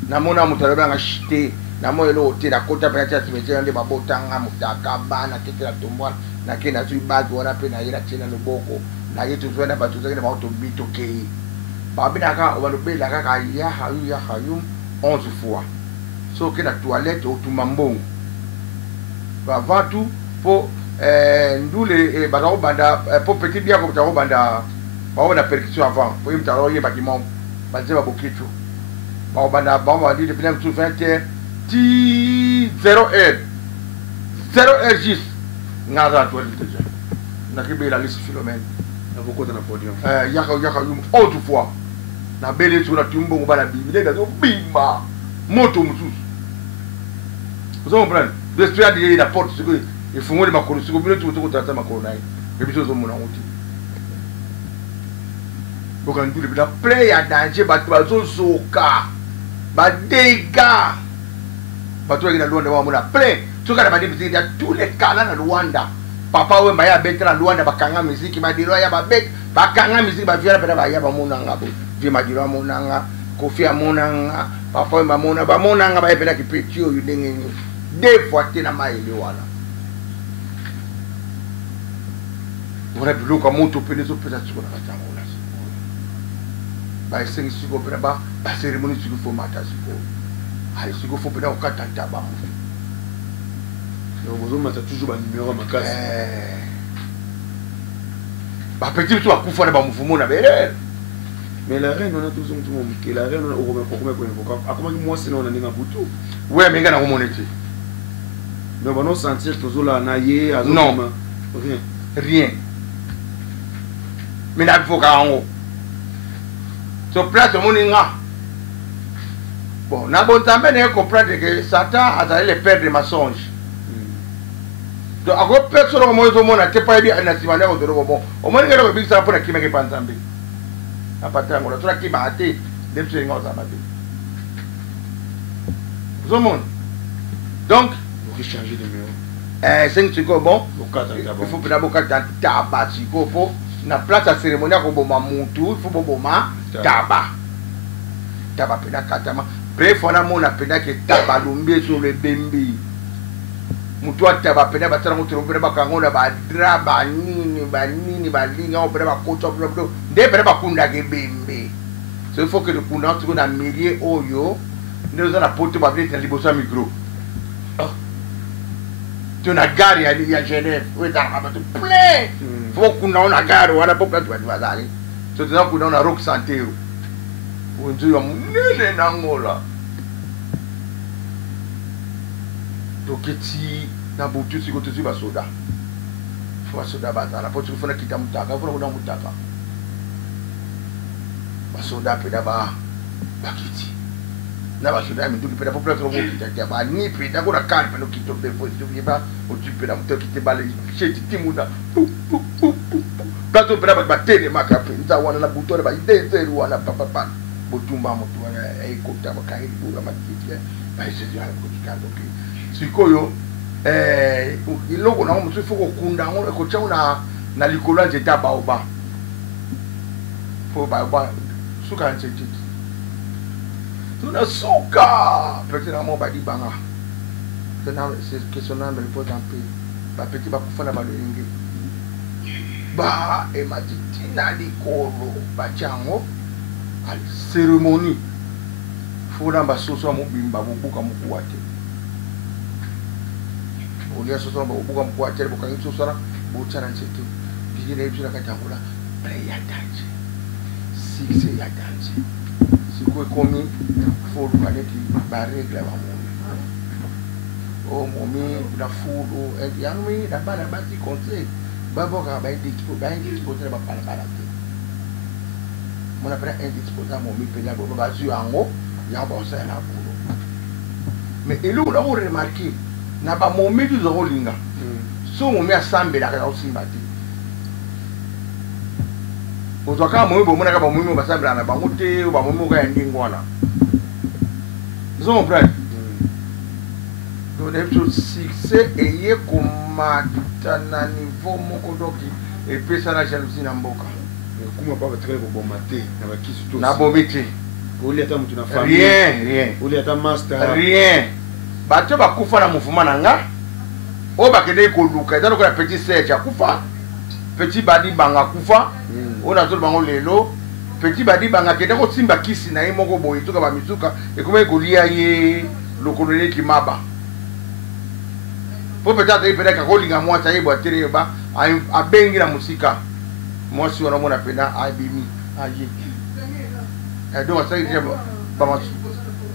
na mona mutalaba nga shite na moyo lo te la kota pa ya cimetière nde babotanga mutaka bana tete la tombwa na kena tu bagi wana pe na yela tena loboko na yetu zwenda batu zake na auto bito ke babina ka walobe la ka ya hayu 11 fois so kena toilette au tumambongo ba vatu po ndule bazao banda po petit bien ko bazao banda ba na percussion avant po imtaro ye bakimo bazeba bokicho ba banda ba ba di depuis tout 20h ti 0h 0h 10 ngaza toilette déjà na kibe la liste Philomène na beaucoup dans le podium yaka autre fois na bele sur la tumbo bana bibile gazo bimba moto mususu vous comprenez l'esprit de la porte ce que il faut moi makolo ce que bile tout traiter makolo nai et puis zo mona oti bokan dule bila play ya danger batu bazo zoka ba dega batu ngina Luanda wa mona play tuka na madimi ya tous les canaux na Luanda papa we mbaya betra Luanda bakanga muziki madiro ya babek bakanga muziki ba viera pena ba ya ba mona ngabo vi madiro mona nga kofia mona nga papa we ba mona nga ba pena kipetio yudengeni deux fois tena maili wana wana biluka moto pele zo pesa tsiko na katanga wana ba esengi siko pena ba cérémonie siko fo mata siko ali siko fo pena okata taba donc vous avez toujours un numéro à ma casse ba petit tu akufa na ba mufumo na bere mais la reine on a toujours tout monde que la reine on a comment comment moi sinon on a ninga butu ouais mais ngana ko monete mais on va sentir toujours la naïe non rien mais na faut ka ngo so place omoni nga bon na bonzambe ne comprendre que Satan azali le père de mensonge donc ako personne ko mozo mona te pa bi na simane ko doro bon omoni ngero bi sa pona kimeke panzambe apata ngora tora ki baate dem se nga ozamate zomon donc vous changer de numéro 5 chiko bon il faut pena boka taba chiko po na place ya cérémonie ko boma mutu il faut boma taba pena katama pre fona mona pena ke taba lumbi sur le bembi mutu taba pena batara mutu pena bakangola ba draba nini ba linga o pena ba kocha pena de pena bakunda ke bembe so il faut que le kunda tu na milier oyo nous on a porté ba vite libosa micro tu na gare ya Genève oui dans la plein faut qu'on a gare wana pour place tu vas aller so tu na kuna na rock santé unzu ya munene na ngola doketi na butu siko tu ba soda faut soda batala pour tu fona kita mutaka faut kuna mutaka ba soda peda ba bakiti na ba soda mi tuki peda pour place ko kita ba ni peda ko na kan pelo kito pe fo tu ba o tu peda muto kite ba le cheti timuda plateau peda ba tele makape nza wana na buto ba ide zeru wana papa botumba mutu wana e kota ba kai bu ma kiti ba ise ya ko kikando ki sikoyo iloko na mutu fo ko kunda ngo ko chauna na likola jeta ba oba fo ba suka ncheti tuna suka peut-être mo ba di banga c'est question na me pose un peu ba petit ba kufana ba lingi ba e matitina likolo ba chango al cérémonie fona ba soso mo bimba mo buka mo kuwate olia soso mo buka mo kuwate bo kan soso na bo chana nchete bijine ibira katangula ya danje six ya danje siko komi fulu kaneki ba regle ba mo o momi na fulu e yanmi na bana bati conseil babo ka ba indispo ba para te mona para indisposa momi pena bo ba zu ango ya ba sa na fulu mais elu na o remarquer na ba momi du zo linga so momi asambe la ka osimba te ozoka momi bo mona ka ba momi ba sambe na ba ngote ba momi ka ndingwana zo frère donc le succès est comme na niveau moko doki et puis ça la jalousie na mboka kuma pas très bon maté na ba kisu to na bomiti oli ata mutu na famille rien oli ata master rien bato bakufa na mouvement nanga o bakende ko luka ezalo ko na petit serge akufa petit badi banga kufa o na zo bango lelo petit badi banga kende ko simba kisi na ye moko boye to ka ba misuka e kuma ko lia ye lokolele kimaba po peut-être il peut-être ko linga moi ça y boitere ba a bengi na musika moi si on mona pena a bimi ayi et donc ça il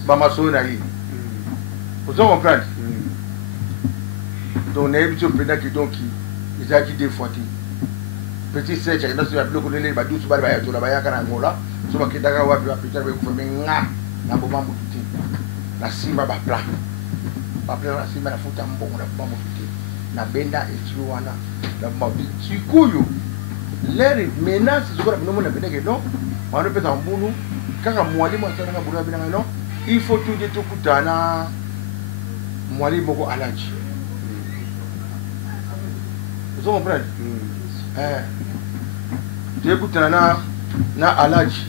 ba maso na yi vous comprenez donc na ebito pena ki donc ils a qui des fois petit serge na so ya bloko lele ba dusu ba ya to la ba ya kana ngola so ba kitaka wapi ba pitara ba ku menga na bomba mututi na simba ba plan na simba na futa mbongo na bomba mututi na benda echiwana na mabi chikuyu leri menace zikora binomo na bendeke no wana pesa mbulu kaka mwalimu asana na bulu bina no il faut tout de tout kutana mwalimu ko alaji vous comprenez je kutana na alaji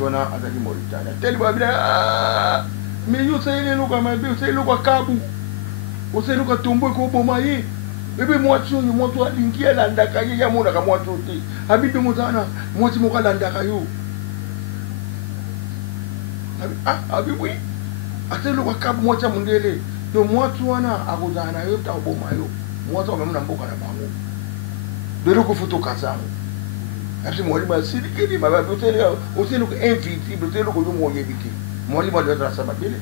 wana azali Mauritania teli ba bina mais yo sai le loka mabe sai loka kabu o sai loka tombo ko boma yi bebe mwatu yo mwatu alingia landa kaye ya mona ka mwatu te habibi mutana mwatu mo kalanda kayo habibi ate loka kabu mwatu mundele to mwatu wana akuzana yo ta boma yo mwatu amemna mboka na bango dero ko foto kasango après moi ma sili kidi ma ba tele o selo ko invisible tele ko mo yebiki mo li mo de tra sama bele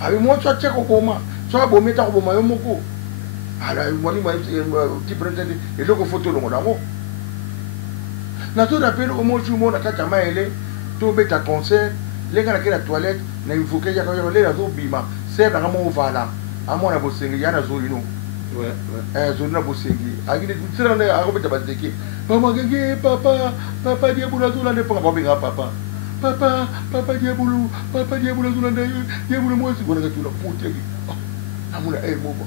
abi mo cho che ko boma so bo meta ko boma yo moko ala mo li ma ti presente e loko photo lo ngona mo nazorapele omoju mo na kati ya mayele tobeta concert lenga nake na toilette na invoke yaka lela azobima ser nanga mo ovala amona bosengi ya na zolino zoli na bosengi akili sera nde akobeta bazeke bamagenge papa diabulu azolanda mponga babenga papa diabulu azolanda diabulu mwezi bonaka tula puteki amuna mobo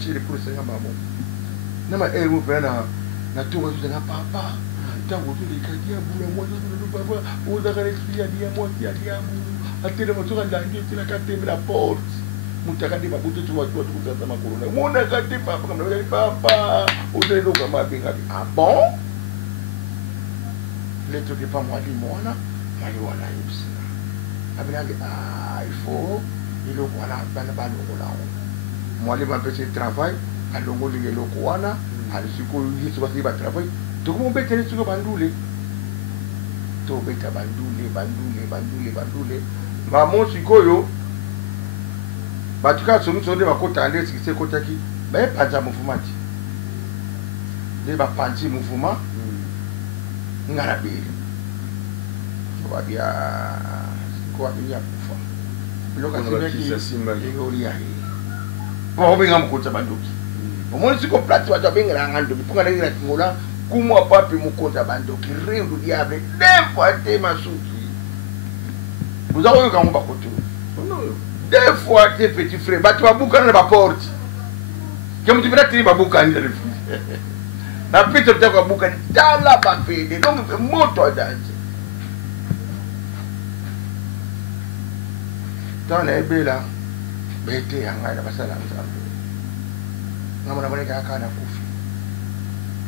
chile pour senga mamo nama mo pena na tunga tuzenga papa tango tu dikadia bula mwezi tu papa oza kana expliya dia mwezi dia bulu atele motoka ndangi tena katembe la porte mutaka ndi babuto tu watu kuzaza makorona mona kati papa kama papa oza ndo kama binga ah bon le truc est pas moi dit mona mali wana yipsina abinage il faut ilo wana bana balongo lawo mwali ba pese travail alongo lingelo wana alisiko yiso basi ba travail tokomo betele suko bandule to beta bandule ba mo sikoyo batuka somi sonde bakota ande sikise kotaki ba panza mufumati de ba panzi mufuma ngara bele ko abia kufa biloka simba ngoli yahi po benga mukota banduki omoni siko plati watu benga ngando bipunga ngira ngola kumwa papi mukota banduki rindu diable dempoate masuki vous avez quand on va continuer deux fois tes petits frères bah tu vas boucan na ba porte comme tu vas tirer ba boucan na pito tu vas boucan tala ba pede donc moto dance dans les bela bete yanga na basala nzambe ngamona boneka kana kufi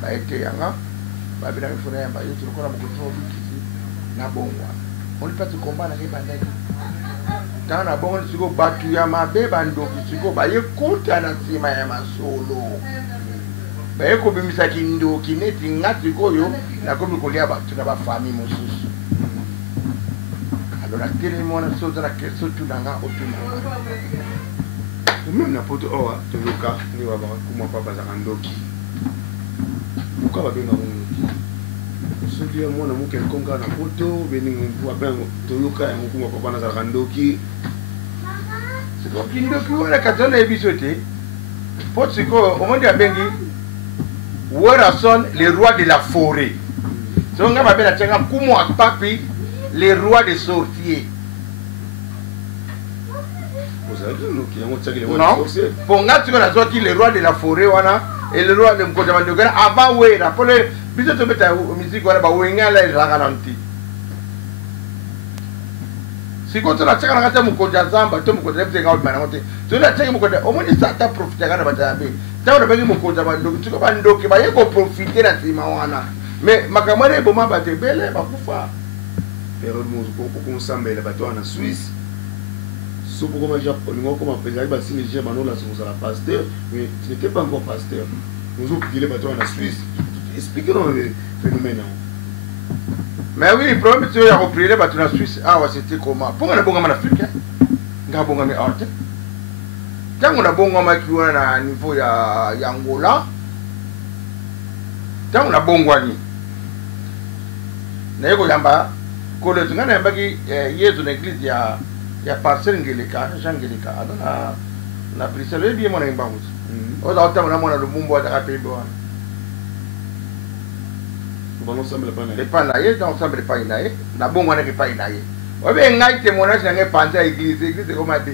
ba ete yanga ba bila mfuna yamba yote tulikuwa na mkutano bikisi na bongwa on peut te combattre avec bandaki tana bongo siko batu ya mabeba ndoki siko baye kota na sima ya masolo baye ko bimisa kindoki neti ngati koyo na komi kolia batu na ba famille mosusu alors tele mona soza na keso tunanga otuna même na poto owa toluka ni wa ba kuma papa za ndoki muka ba benga soki ya mwana muke konga na poto beni mvu abengo toluka ya mukuma papa na za ndoki siko kindoki wala katona ebisote pot siko omondi abengi Werason les rois de la forêt so nga mabela tanga kumo papi les rois des sorciers non pour nga tu na sorti les rois de la forêt wana et le roi de Mkotamandogana avant wera pour le biso to beta musique wana ba wenga la ragananti siko to na tsaka na kata Mkoja zamba to Mkoja bete ga bana ngote to na tsaka Mkoja omoni sata profiter kana batabe tawo na bagi Mkotamandogana tsiko bandoke ba yeko profiter na tima wana mais makamare boma batebele bakufa pero muzuko ko sambela batwana Suisse so pourquoi Japon comme président ba signé j'ai manola sur la pasteur mais tu n'étais pas encore pasteur nous autres il est battu en Suisse expliquez-nous le phénomène mais oui le problème c'est ya repris les battu en Suisse ah ouais c'était comment pour na bonga en Afrique nga bonga mi arte tango na bonga ma kiwa na niveau ya Angola tango na bongwa ni na yego yamba ko le tungana yamba ki yezu na église ya parcelle ngeleka jangeleka adona na prisele bien mona imbangu oza otama mona lumumbu atakapeimbe wana bon ensemble pas na ye dans ensemble pas na ye na bongo na ke pas na ye obe ngai témoignage na ngai penser église comme a dit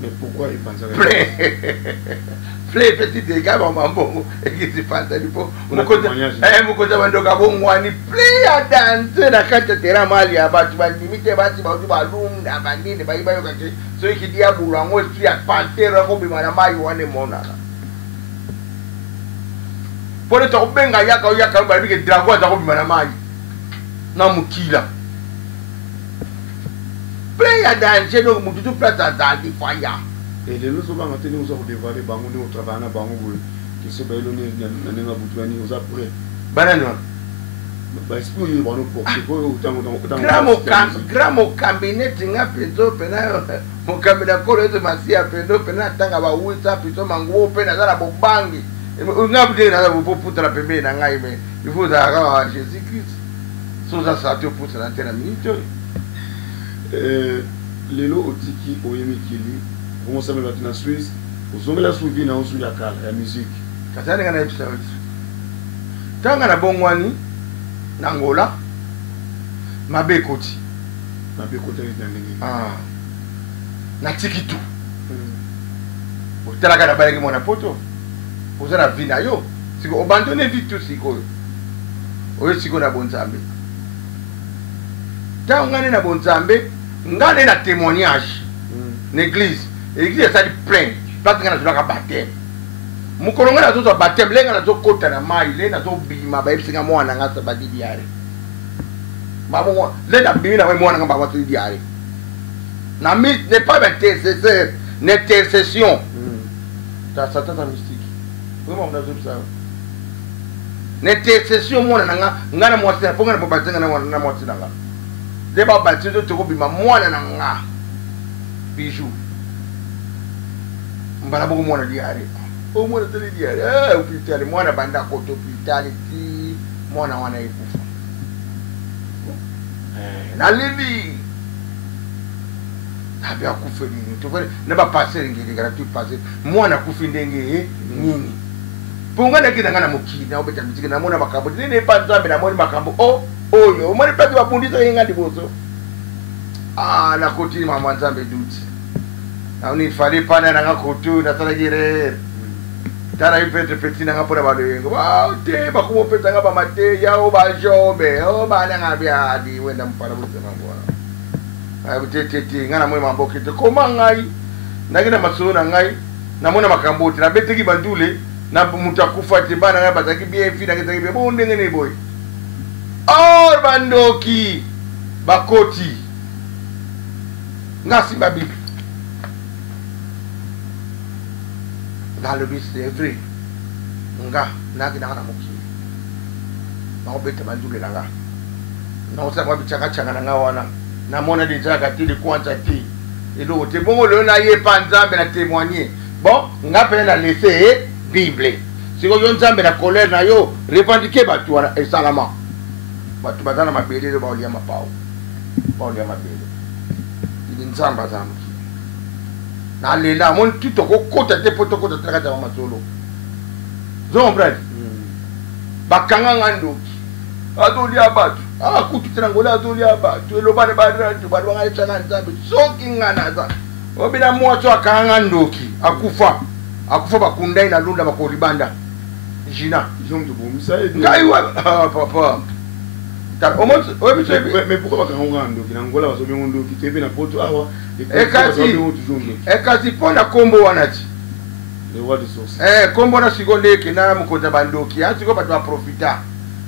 mais pourquoi il pense Flé petit dégâts bongo église penser lipo mukoza bandoka bongwani play à danser na kati terrain mali ya batu bandimite bati batu balunda bandine bayiba yo kati so ki diabulu ngo si ya pantera ko bimana mai wane mona pole to benga yaka ba bike dragon za ko bimana mai na mukila play à danser donc mututu plata za di fire et les nous sommes en train de nous dévoiler bango ni au travail na bango qui se bailo ni na nga butwani aux après banana ba esprit yo bano porte ko utango gramo cabinet nga pezo pena mo cabinet ko le masia pezo pena tanga ba uita pito mango pena za bobangi nga bude na bo putra pembe na ngai me il faut ça Jésus Christ so ça ça te putra na tena minute lelo otiki oyemikili bongo batina Suisse ozongela suivi na osu ya kala ya musique katani ngana episode tanga na bongwani na Angola mabe koti na ndenge na tikitu otalaka na baleki mwana poto oza na vi na yo siko obandone vi tu sikoyo oyo siko na bonzambe ntango ngane na bonzambe ngane na témoignage na église esali plein place nga nazolaka bateme mokolo nga nazozwa bateme lenga nazokota na mai le nazobima bayebisinga mwana nga badidiare le nabimi na mwana nga bamatodidiare na mi n'est pas d'intercesseur n'intercession ta satata mystique vraiment on a vu ça n'intercession mwana nga na mwasi na ponga na babatsenga na mwasi na nga de babatsenga to kobima mwana na nga bijou mbala boko mwana diare o mwana tele diare hôpital mwana banda ko hôpital ti mwana wana ikufa na libi abia kufa nini to ne ba passer ngiri kana tu passer mwana kufa ndenge nini ponga na kina ngana mukina obeta mutiki na mwana makambo nini panzambe na mwana makambo oyo mwana pati wapundisa yenga ndibozo na kotini mama nzambe duti na uni fali pana na ngakotu na taragire tara ipete peti na ngapona balengo te bakumo peta ngaba mate ya obajobe bana ngabia di wenda mpara buze mambona ayo tete ngana mwe mambo kite koma ngai ndakina masona ngai na mona makamboti na beteki bandule na mutakufa te bana ngaba bazaki bien fi na kitaki bien bonde ngene boy bandoki bakoti ngasi babibi ngalo bisi every nga nakina kana mukili na obeta bandule langa na osaba bichaka changa na wana na mona deja katili kwanza ti elo te bongo le na ye pa nzambe na témoigner bon nga pe na laisser bible siko yo nzambe na colère na yo revendiquer batu wana esalama batu bazana mabele ba olia mapao ba olia mabele ili nzamba zamu na lela mon tuto ko kota te poto kota taka ta masolo zon brad bakanga ngando adoli abatu kutu tena ngola adoli abatu elobane badrantu badwanga etsana nzambe soki ngana za obina mwacho akanga ndoki akufa bakundai na lunda bakoribanda jina jonto bomisa ngai wa papa ta omo obi mais pourquoi bakanga ndoki na ngola basobi ndoki tebe na poto awa ekati ponda kombo wanati le roi de source kombo na sigonde kena mukota bandoki atiko batu profita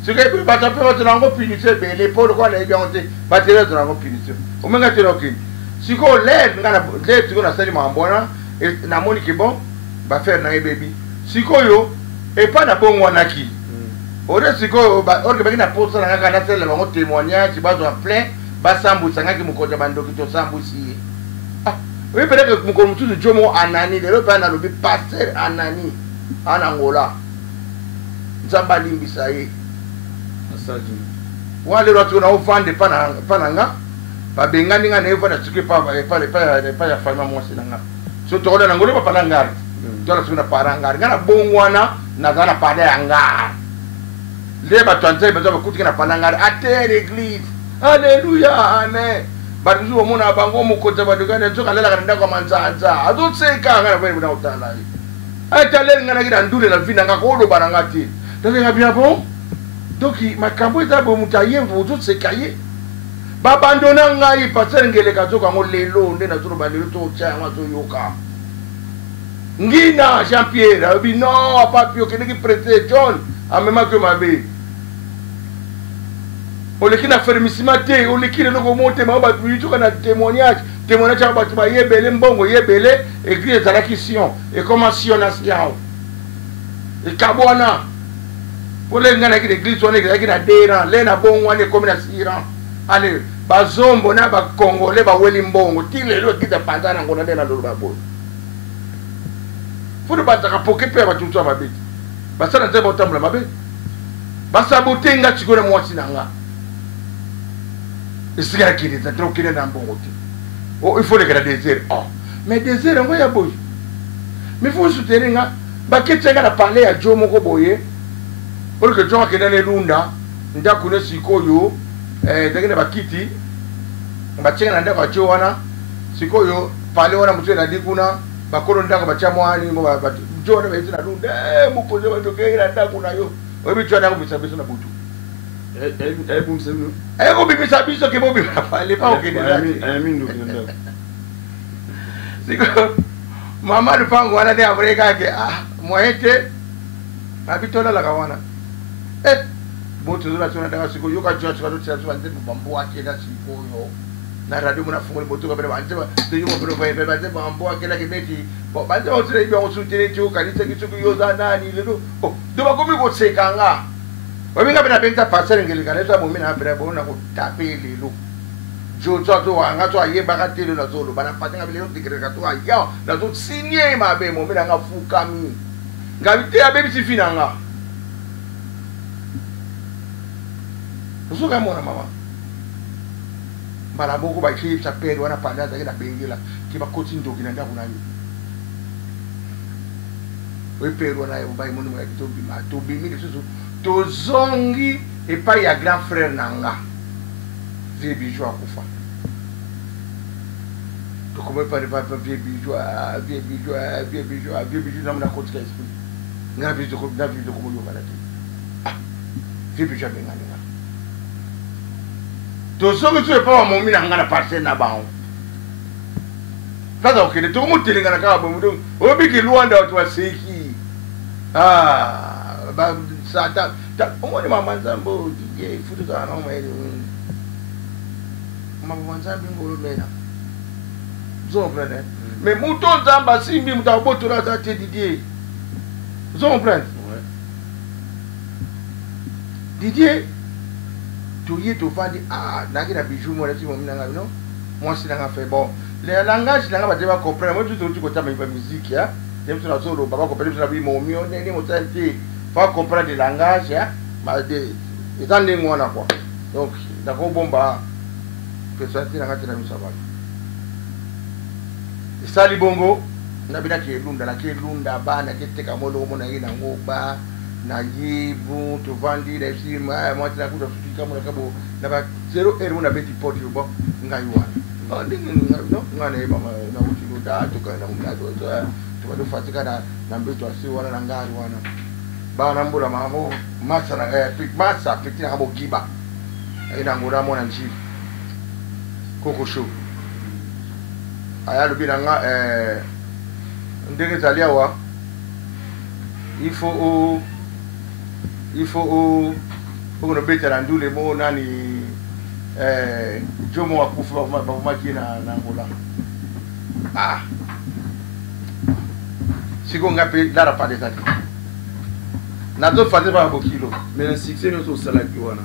siko ebi batu pe batu nango pinise bele polo kwa na ebi onte batele batu nango pinise omenga telo kini siko le ngana le siko na sali mambona na moni ke bon ba faire na ebebi siko yo e pa na bongo wanaki ore siko ore ke na posa na ngaka na sele bango témoignage bazo en plein basambu sangaki mukota bandoki to sambu si oui peut-être que mon tout Dieu mo anani le pa na lobi pasteur anani en Angola nzamba limbisa ye asaju wale watu na ofande pana nga ba bengani nga ne fana tuke pa ya fama mo sinanga so to na ngolo pa pana ngari to la suna para ngari ngana bongwana na zana pa ya ngari le ba twanze ba kutika na pana ngari ate l'église alléluia amen batuzu omona bango mukota badugana nzoka lela kana kwa manzanza azotseka ngana bwe buna utala yi atalele ngana kida ndule na vina ngakolo barangati tale ngabia bon doki makambo ezabo mutayevu uzotseka ye babandona ngai passer ngele kazoka ngo lelo nde na zuru bandelo to cha ngazo yoka ngina Jean Pierre abi no papio keneki prêter John amema que mabe olekina fermissima te olekina loko monte ma batu yituka na témoignage ya batu ba yebele mbongo yebele église za la Sion et comment Sion na Sion e kabwana pole ngana ki église on est na dera le na bongo ane comme na Siran ale bazombo na ba congolais ba weli mbongo tile lo kita pantana ngona na lo ba bo fudu ba taka poke pe ba tutu ba beti basala nzambe otambola mabe basabote nga chikona mwasi na nga esika kilisa trop kile na mbongo te oh il faut le garder désert oh mais désert ngo ya boy mais faut soutenir nga baketsenga na parler ya jo moko boye pour que jo akena ne lunda nda kuna sikoyo ndakena bakiti batsenga na ndako jo wana sikoyo parler wana mutwe na dikuna bakolo ndako bachamwani mo jo na bezina lunda mupoze batokera ndako na yo obi jo na kubisa biso na butu eko bibisa biso ke bobi bafale pa okende siko mama lupango wana de abreka ke moete abitola la kawana boto zula tuna daga siko yoka jo twa twa twa nte bambo akela siko yo na radio muna fungo boto ka bele banje ba de yo bro ba ba banje bambo akela ke beti bo banje o tsire bi o tsutire tjo kanisa ki tsuku yo za nani lelo oh do ba komi ko tsekanga wabinga bena benta passer ngeli kanisa mo mina bere bona ko tapele lo jo tso anga tso ayeba ka tele na zolo bana patenga bele digre ka to aya na zo sinye mabe mo mina nga fukami ngabite abebi sifinanga usuka mona mama bala boko ba clip sa pere wana panda za kina bengela kiba koti ndoki na ndaku nani we pere wana yo ba imono ya kitobi ma to bimi ke susu to zongi e pa ya grand frère nanga vie bijou akufa to comme pas vie bijou na mna koti ka esprit nga vie de comme yo balati vie bijou benga to zongi tu e pa mo mina nga na parcelle na bawo kaza okende to mo telinga na ka bo mudo obiki luanda watu waseki ba sata omoni mama nzambo ye futu za na omele mama nzambo ngolo mena zo prendre mais mouton nzamba simbi mutaboto la za te Didier zo prendre Didier to ye to fandi na kina bijou mo la si mo minanga no moi si nanga fait bon le langage nanga ba deba comprendre moi tout ko tama ba musique ya dem so na solo baba ko pele so na bi mo mio ne mo tante faut comprendre le langage ya ma de étant né moi na quoi donc d'accord bomba que ça tira ngati na misaba isali bongo na bina ke lunda na ke lunda ba na ke teka molo mo na ina ngoba na yibu to vandi da si ma mo tira ku to fika mo na kabo na ba 0 heure na beti port yo bo ngai wana ndingi no ngane ba na uti do da to kana mo na do to ba do fatika na mbeto asi wana na ngari wana ba na mbula mamo masa na masa pitina kabo giba ina ngura mo na nchi koko show aya lo bina nga ndenge talia wa il faut pour beta na ndule mo nani jomo akufa ba makina na ngola siko ngapi dara pa de tati na do fa de ba bokilo mais le succès nous au salaki wana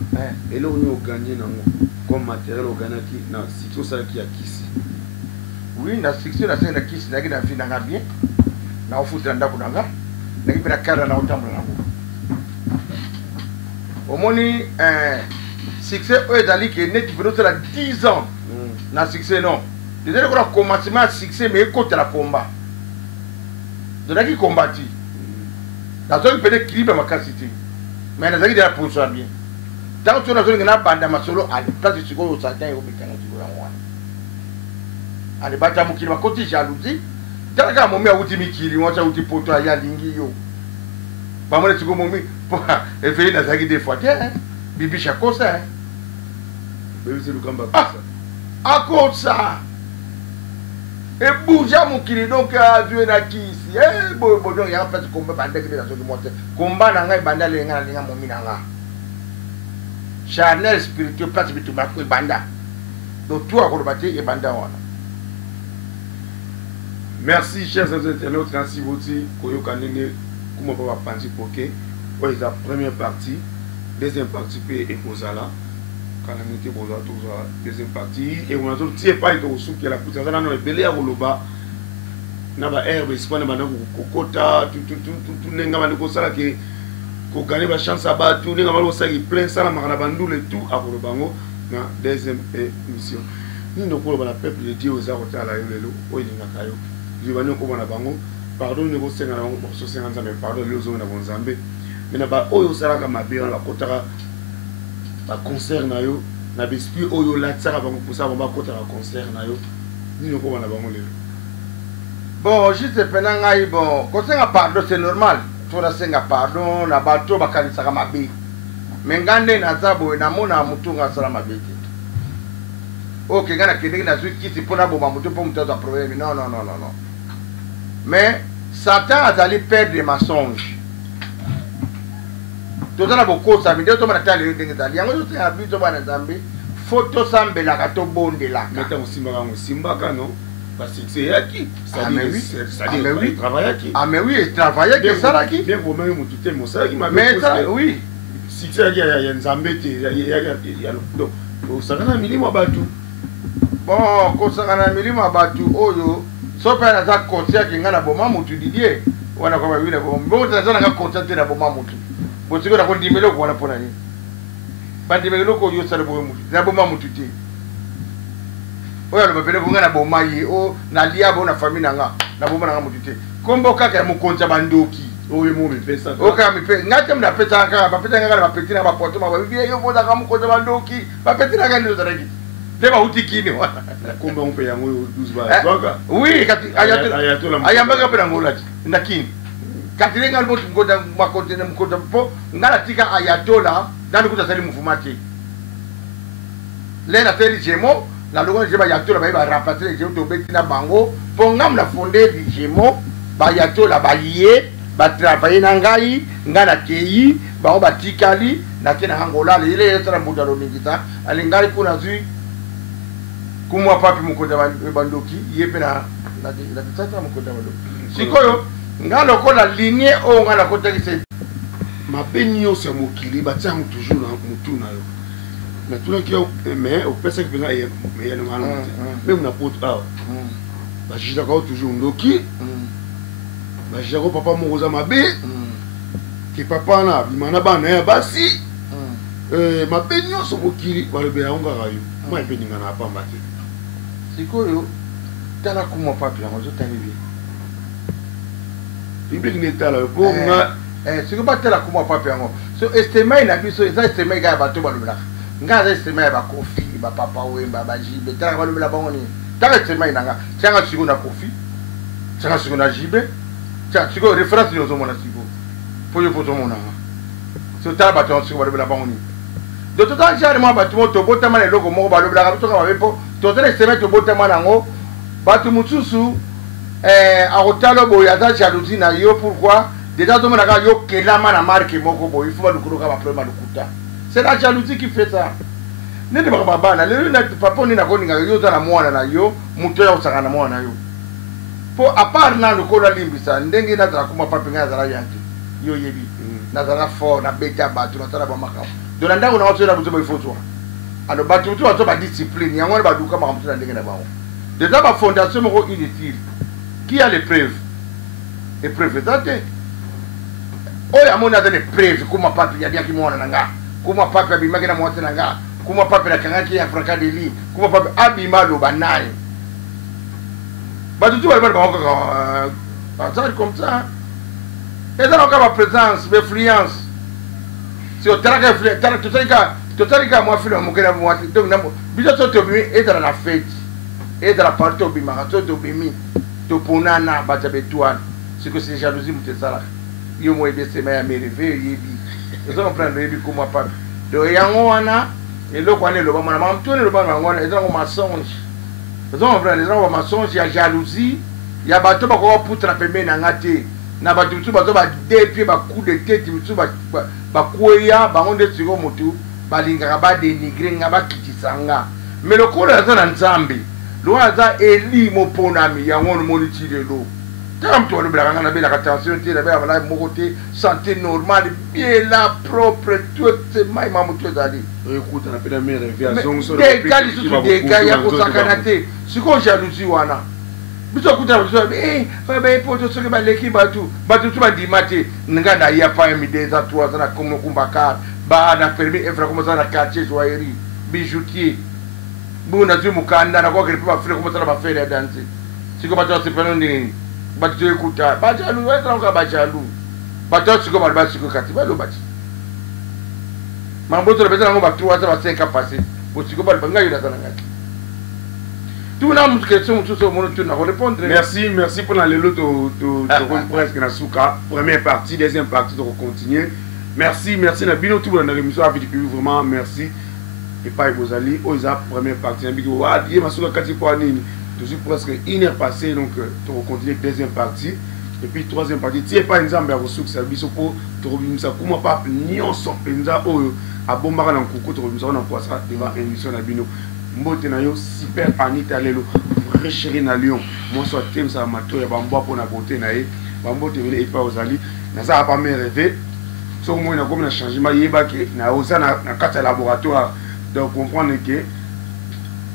et là on a gagné nango comme matériel au ganaki na succès salaki ya kisi oui na succès na sena kisi na kina fina nga bien na ofuta ndako nanga na kipira kara na utambula nango omoni succès eux dali que net bino la 10 ans na succès non déjà ko la commencement succès mais côté la combat de la qui combattu la zone peut être équilibre ma capacité mais la zone de la position bien tant que la zone na banda masolo à place de siko au satan au bikana du wana ali bata mukiri makoti jalousie talaka momi awuti mikiri wacha uti poto ya lingi yo bamole siko momi e fait na zaki des fois bibi chakosa bébé c'est le combat ça à cause ça et bouger mon kiri donc a vu na kisi bo donc ya fait combat bande que la zone monte combat na ngai banda le ngana linga momi na nga charnel spirituel place bitu makwe banda donc toi ko bati e banda wana. Merci chers internautes ainsi voti koyo kanenge comment pas penser pour que la première partie deuxième partie et kozala calamité kozala tout ça deuxième partie et on a tout tie pas to souki la putain ça na belé ya koloba na ba herbe spawn ba na kokota tout nenga ba ko sala ke ko gagner ba chance à battre ni ngalo ça qui plein ça la makana bandou le tout à ko bango na deuxième émission ni ndoko ba la peuple de Dieu aux arotala yo lelo o ilinga kayo libani ko bana bango pardon ni ko senga na bango so senga nzambe pardon les zo na bonzambe mais na ba oyo sala ka mabe la kotaka ba concert na yo na bispi oyo la tsaka bango pour ça ba kotaka concert na yo ni ko bana bango lelo. Bon, juste pendant ngai bon, quand c'est un pardon c'est normal. Faut la senga pardon na bato bakanisa kama mabe. Mengande na zabo na mona mutunga sala mabe. OK, ngana kende na zui kiti pona boma mutu po mutu za problème. Non. Mais Satan azali père des mensonges. Tout ça beaucoup ça vidéo to mana tali ndenge zali. Yango to ya bito bana zambi. Photo sambela ka to bondela. Meta musimbaka no. Parce que c'est qui ça dit oui, travailler qui. Ah mais oui, il travaillait que ça là qui. Bien pour même tout tel ça qui m'a. Mais ça oui. Si ça il y a Nzambete, il y a donc au sakana milimo batu. Bon, ko sakana milimo batu oyo, so pa na za concert ki ngana boma mutu Didier. Wana kwa wile boma. Bon tazana ka concert na boma mutu. Bo siko na ko ndimelo ko wana pona ni. Ba ndimelo ko yo sala boma mutu. Na boma mutu ti. Oya lo bapele bunga na boma ye o na liabo na famille nanga na boma nanga mutute kombo kaka ya mukonza bandoki oyo mo me pesa o ka mi pe ngate mna pesa kaka bapeta ngaka na bapeti na bapoto ma bibi yo boda ka mukonza bandoki bapeti na ngani zozaraki deba utikini wana kombo on pe yango 12 ba baka oui kati ayamba pe ngola ndakini kati lenga lbo ngoda makonte na mukonza po ngala tika ayatola ndani kutasali mufumati lena teli jemo la logo je ba yato la ba rapatrier je to beti na bango po ngam la fondé di jemo ba yato la ba lié ba travailler na ngai ngana kei ba ba tikali na kena hangola ile yetra mbuda lo mingita alingali kuna zui kumwa papi mukoda bandoki yepe na tata mukoda bandoki sikoyo ngalo ko la lignée o ngala ko tekise mapenyo se mokili ba tsangu toujours na mutu na yo. Mais tout le monde mais au pèse que là il y a le mal même na porte ah bah je d'accord toujours ndoki bah je d'accord papa mon rosa mabe que papa na bimana bana ya basi ma penyo so bokili ba le ba onga rayo moi peninga na pamba ke sikoyo tala kuma papi la mozo tani bi bible ni tala ko nga siko ba tala kuma papi yango so estemai na biso eza estemai ga bato ba lobela ngaza estemai ba kofi ba papa wemba ba jibe tala ba lobela bango ni tala estemai nanga tianga siko na kofi tianga siko na jibe tianga siko référence yo zo mona siko po yo poto mona so tala ba ton siko ba lobela bango ni de tout temps j'ai moi batu moto botama le logo moko ba lobela ka to ka ba bepo to tele estemai to botama nango batu mutsusu arotalo boya za jalousie na yo pourquoi déjà tout le monde a yo kelama na marque moko boy il faut ba lukuruka ba problème lukuta c'est la jalousie qui fait ça ne de ba bana le na papa ni na ko ninga yo za na mwana na yo muto ya usanga na mwana yo po à part na lukola limbisa ndenge na za kuma papa nga za la yanti yo yebi na za la fort na beta ba tu na tala ba maka do na ndango na watu na buzo ba ifotwa ano ba tu to ba discipline yango ba duka ma mtu na ndenge na bawo déjà ba fondation moko inutile qui a les preuves et preuves date oya mona za les preuves kuma papa ya bien ki mwana nanga kuma papa bimaki na mwana nanga kuma papa na kangaki ya Afrika de li kuma papa abima lo banai ba tu ba ba ça comme ça et ça on a présence d'influence si on taraka totalika moi film mo kena mo donc na biso to bi et dans la fête et dans la partie au bima to bimi to ponana ba tabetouane c'est que c'est jalousie mutesala yo mo ebe sema ya mereve yebi eso comprendre yebi comme papa do yango wana eloko ane lo ba mwana mamtone lo ba ngwana ezana ko mensonge eso comprendre ezana ko mensonge ya jalousie ya bato ba ko putra pembe na ngate na bato bitu bato ba depuis ba coup de tête bitu ba kuya ba onde siko mutu balinga ba dénigrer ngaba kitisanga mais le ko la zona nzambe lo aza eli mo ponami yango no moniti lelo tam to le blaga na bela attention te la bela mo côté santé normale bien la propre tout mai mamu to dali écoute na pela mère réaction sur le gali sur des gars ya ko sakanate siko jalousie wana biso kuta biso ba poto soki ba leki batu tu ba dimate nga na ya pa mideza tu azana comme kumbaka ba na permis efra comme ça na quartier joaillerie bijoutier buna tu mukanda na kwa kile pa frère comme ça ba faire danser siko batu asipano ndini batu ekuta bajalu wetra ka bajalu batu siko ba siko kati ba lo bati mambo to lebeza ngo ba 3 ba 5 passé bo siko ba nga yona sana ngati. Merci pour la loto presque na souka. Première partie, deuxième partie, de continuer. Merci na bino tout dans l'émission avec du public vraiment merci. Et pas Bozali, Oisa première partie, na bino wa die masuka kati kwa nini. Toujours presque 1 heure passée donc tu continuer deuxième partie et puis troisième partie. Tu es pas nzambe ya kosuka sa biso po to robimisa kuma pa nyonso penza oyo abombaka na nkuku to robimisa na poisa devant émission na bino. Mbote na yo super Anita lelo vrai chéri na Lyon moi so tem sa mato ya bambo pour na beauté na ye bambote vele epa ozali na ça pas me rêver so moi na comme na changement yeba ke na osa na kata laboratoire donc comprendre que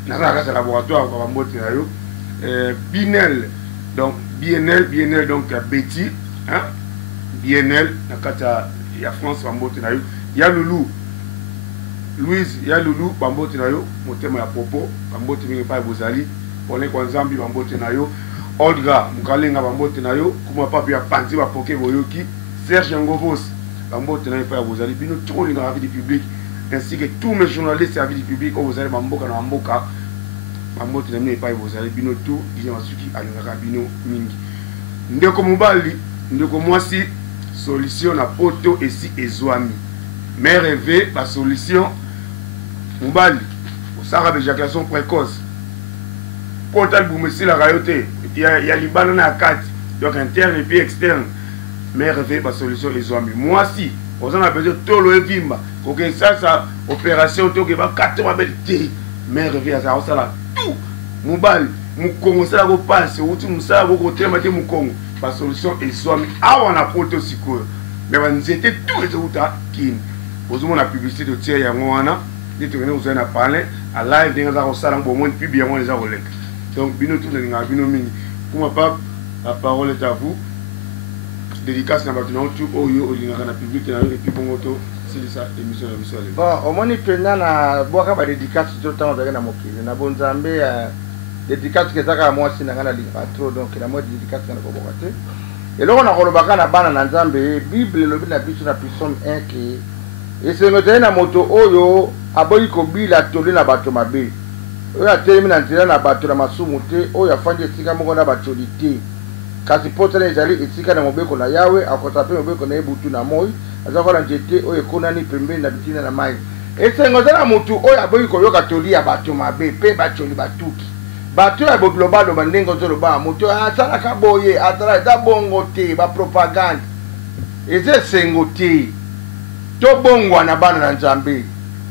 na kata laboratoire kwa bambote na yo Binel donc BNL donc Betty hein BNL na kata ya France bambote na yo ya Loulou Louise ya Loulou bambote na yo motema ya popo bambote mingi pa bozali pone kwa nzambi bambote na yo Olga mukalenga bambote na yo kuma papi ya panzi ba poke boyoki Serge Ngobos bambote na yo pa bozali bino tout les avis du public ainsi que tous mes journalistes avis du public vous allez bamboka na mboka bambote na yo pa bozali bino tout ils ont suki alingaka bino mingi ndeko mobali ndeko mwasi solution na poto esi ezwami mais rêver la solution mobali osaka d'éjaculation précoce portal boumesi la rayoté il y a libana na kati donc interne et puis externe mais rêver la solution ezwami moi si on a besoin tolo evimba ko que ça opération to ke ba 4 belle mais rêver ça osala tout mobali mukongo sala ko passe uti musala ko tema te mukongo la solution ezwami awa na poto sikoyo mais banzete tout les uta kin Vous la publicité de Thierry Yangoana, vous avez parlé à live dans la salle, au moins depuis bien les arolèques. Donc, bino tout le monde, pour ma part, la parole est à vous. Dédicace à maintenant, tout au public et puis bon auto, c'est ça, émission de l'émission. Bon, au moins, il y a une dédicace tout le temps dans la moquée. Il y a une bonne zambé, dédicace que ça, moi, c'est dans la ligne. Donc, il y a une dédicace qui est dans la et là, on a relevé la banane en Zambé, Bible, le Bible, la puissance 1 qui et c'est notre na moto oyo aboyi kobila toli na bato mabe oyo atemi na nzela na bato na masumu te oyo afandi esika moko na batoli te kasi potele ezali esika na mobeko na yawe akota pe mobeko na ebutu na moi azakola nzete oyo ekonani pembeni na bitina na mai esengo eza na motu oyo aboyi koyoka toli ya bato mabe pe batoli batuki bato ya boglobalo bandenge ozoloba moto asalaka boye atala eza bongo te bapropagande eza esengo te to bongwa na bana na nzambe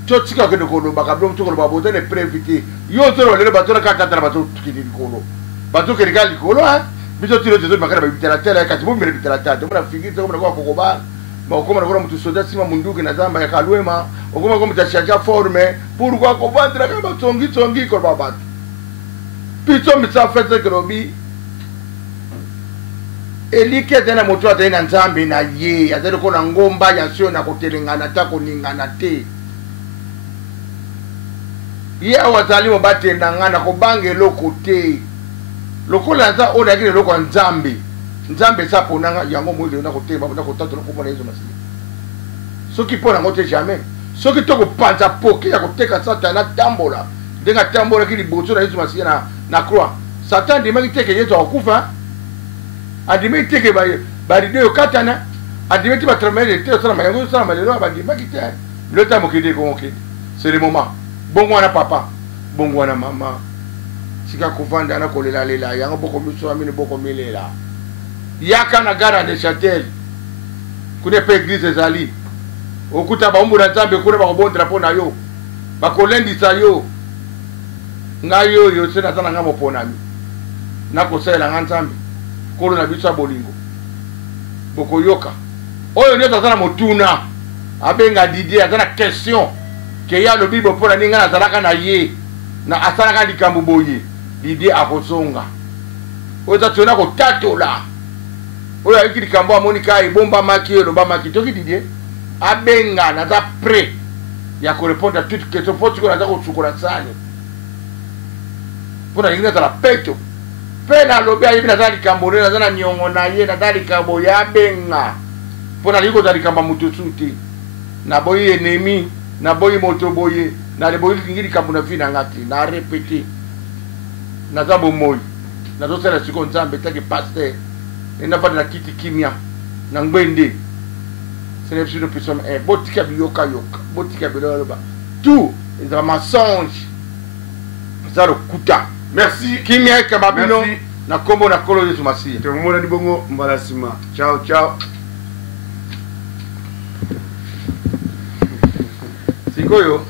to tika ke ko ba ka blo to ko ba bote le prévité yo to le ba to ka tata ba to ki di ko ba to ke gali ko ha bi to tiro to makara ba bitela tela ka tibo mere bitela tata mo na figi to mo na ko ba ma ko na ko mutu soda sima munduki na zamba ya kalwema o ko mutashaka forme pour quoi ko ba tra ka ba tongi ko ba ba pito mi sa fete ke robi elike tena moto atena nzambe na ye azali ko na ngomba ya sio na kotelengana ta koningana te ye awazali mo batenda ngana ko bange loko te lokola nza ona kile loko nzambe nzambe sa ponanga yango mo na koteba na kotata loko mona hizo masili soki pona ngote jamais soki to ko panza poke ya koteka satana tambola denga tambola kili bozo na hizo masili na croix satan dimaki teke yezo akufa adime teke ba rideo katana adime ti ba tremele te sala mayango sala malelo ba dimaki te le temps kidi ko kidi c'est le moment bongo na papa bongo na mama sika kovanda na kolela lela yango boko miso amini boko milela yaka na gara de Châtel kune pe église ezali okuta ba umbu na nzambe kune ba kobondra pona yo ba kolendisa yo ngayo yo sena tana ngamo ponami na kosela nzambe kolo na biso bolingo boko yoka oyo nyo tazana motuna abenga Didier azana question ke ya lo bibo pona ninga na zalaka na ye na asalaka likambo boye Didier akosonga oyo eza tona kotatola oyo ayiki likambo amoni ka ebombamaki elobamaki toki didie abenga naza prêt ya korépondre à toute question mpo sikoyo naza kosukola sani mpo nalingi nazala peto mpe nalobi ayebi naza likambo nde naza na niongo na ye naza likambo ya benga mpo nalingi kozala likambo ya moto su te naboyi enemi naboyi moto boye naliboyi lingi likambo na vi na nga te na répété naza bomoi nazosala sikoyo nzambe taki paster enafandi na kiti kimia na ngwende sene biso biso botika biyoka yoka botika biloloba tout ezala mensonge eza lokuta merci kimia ekamba bino na kombo na kolo yesu masiya tomonani bongo mbala nsima ciao ciao sikoyo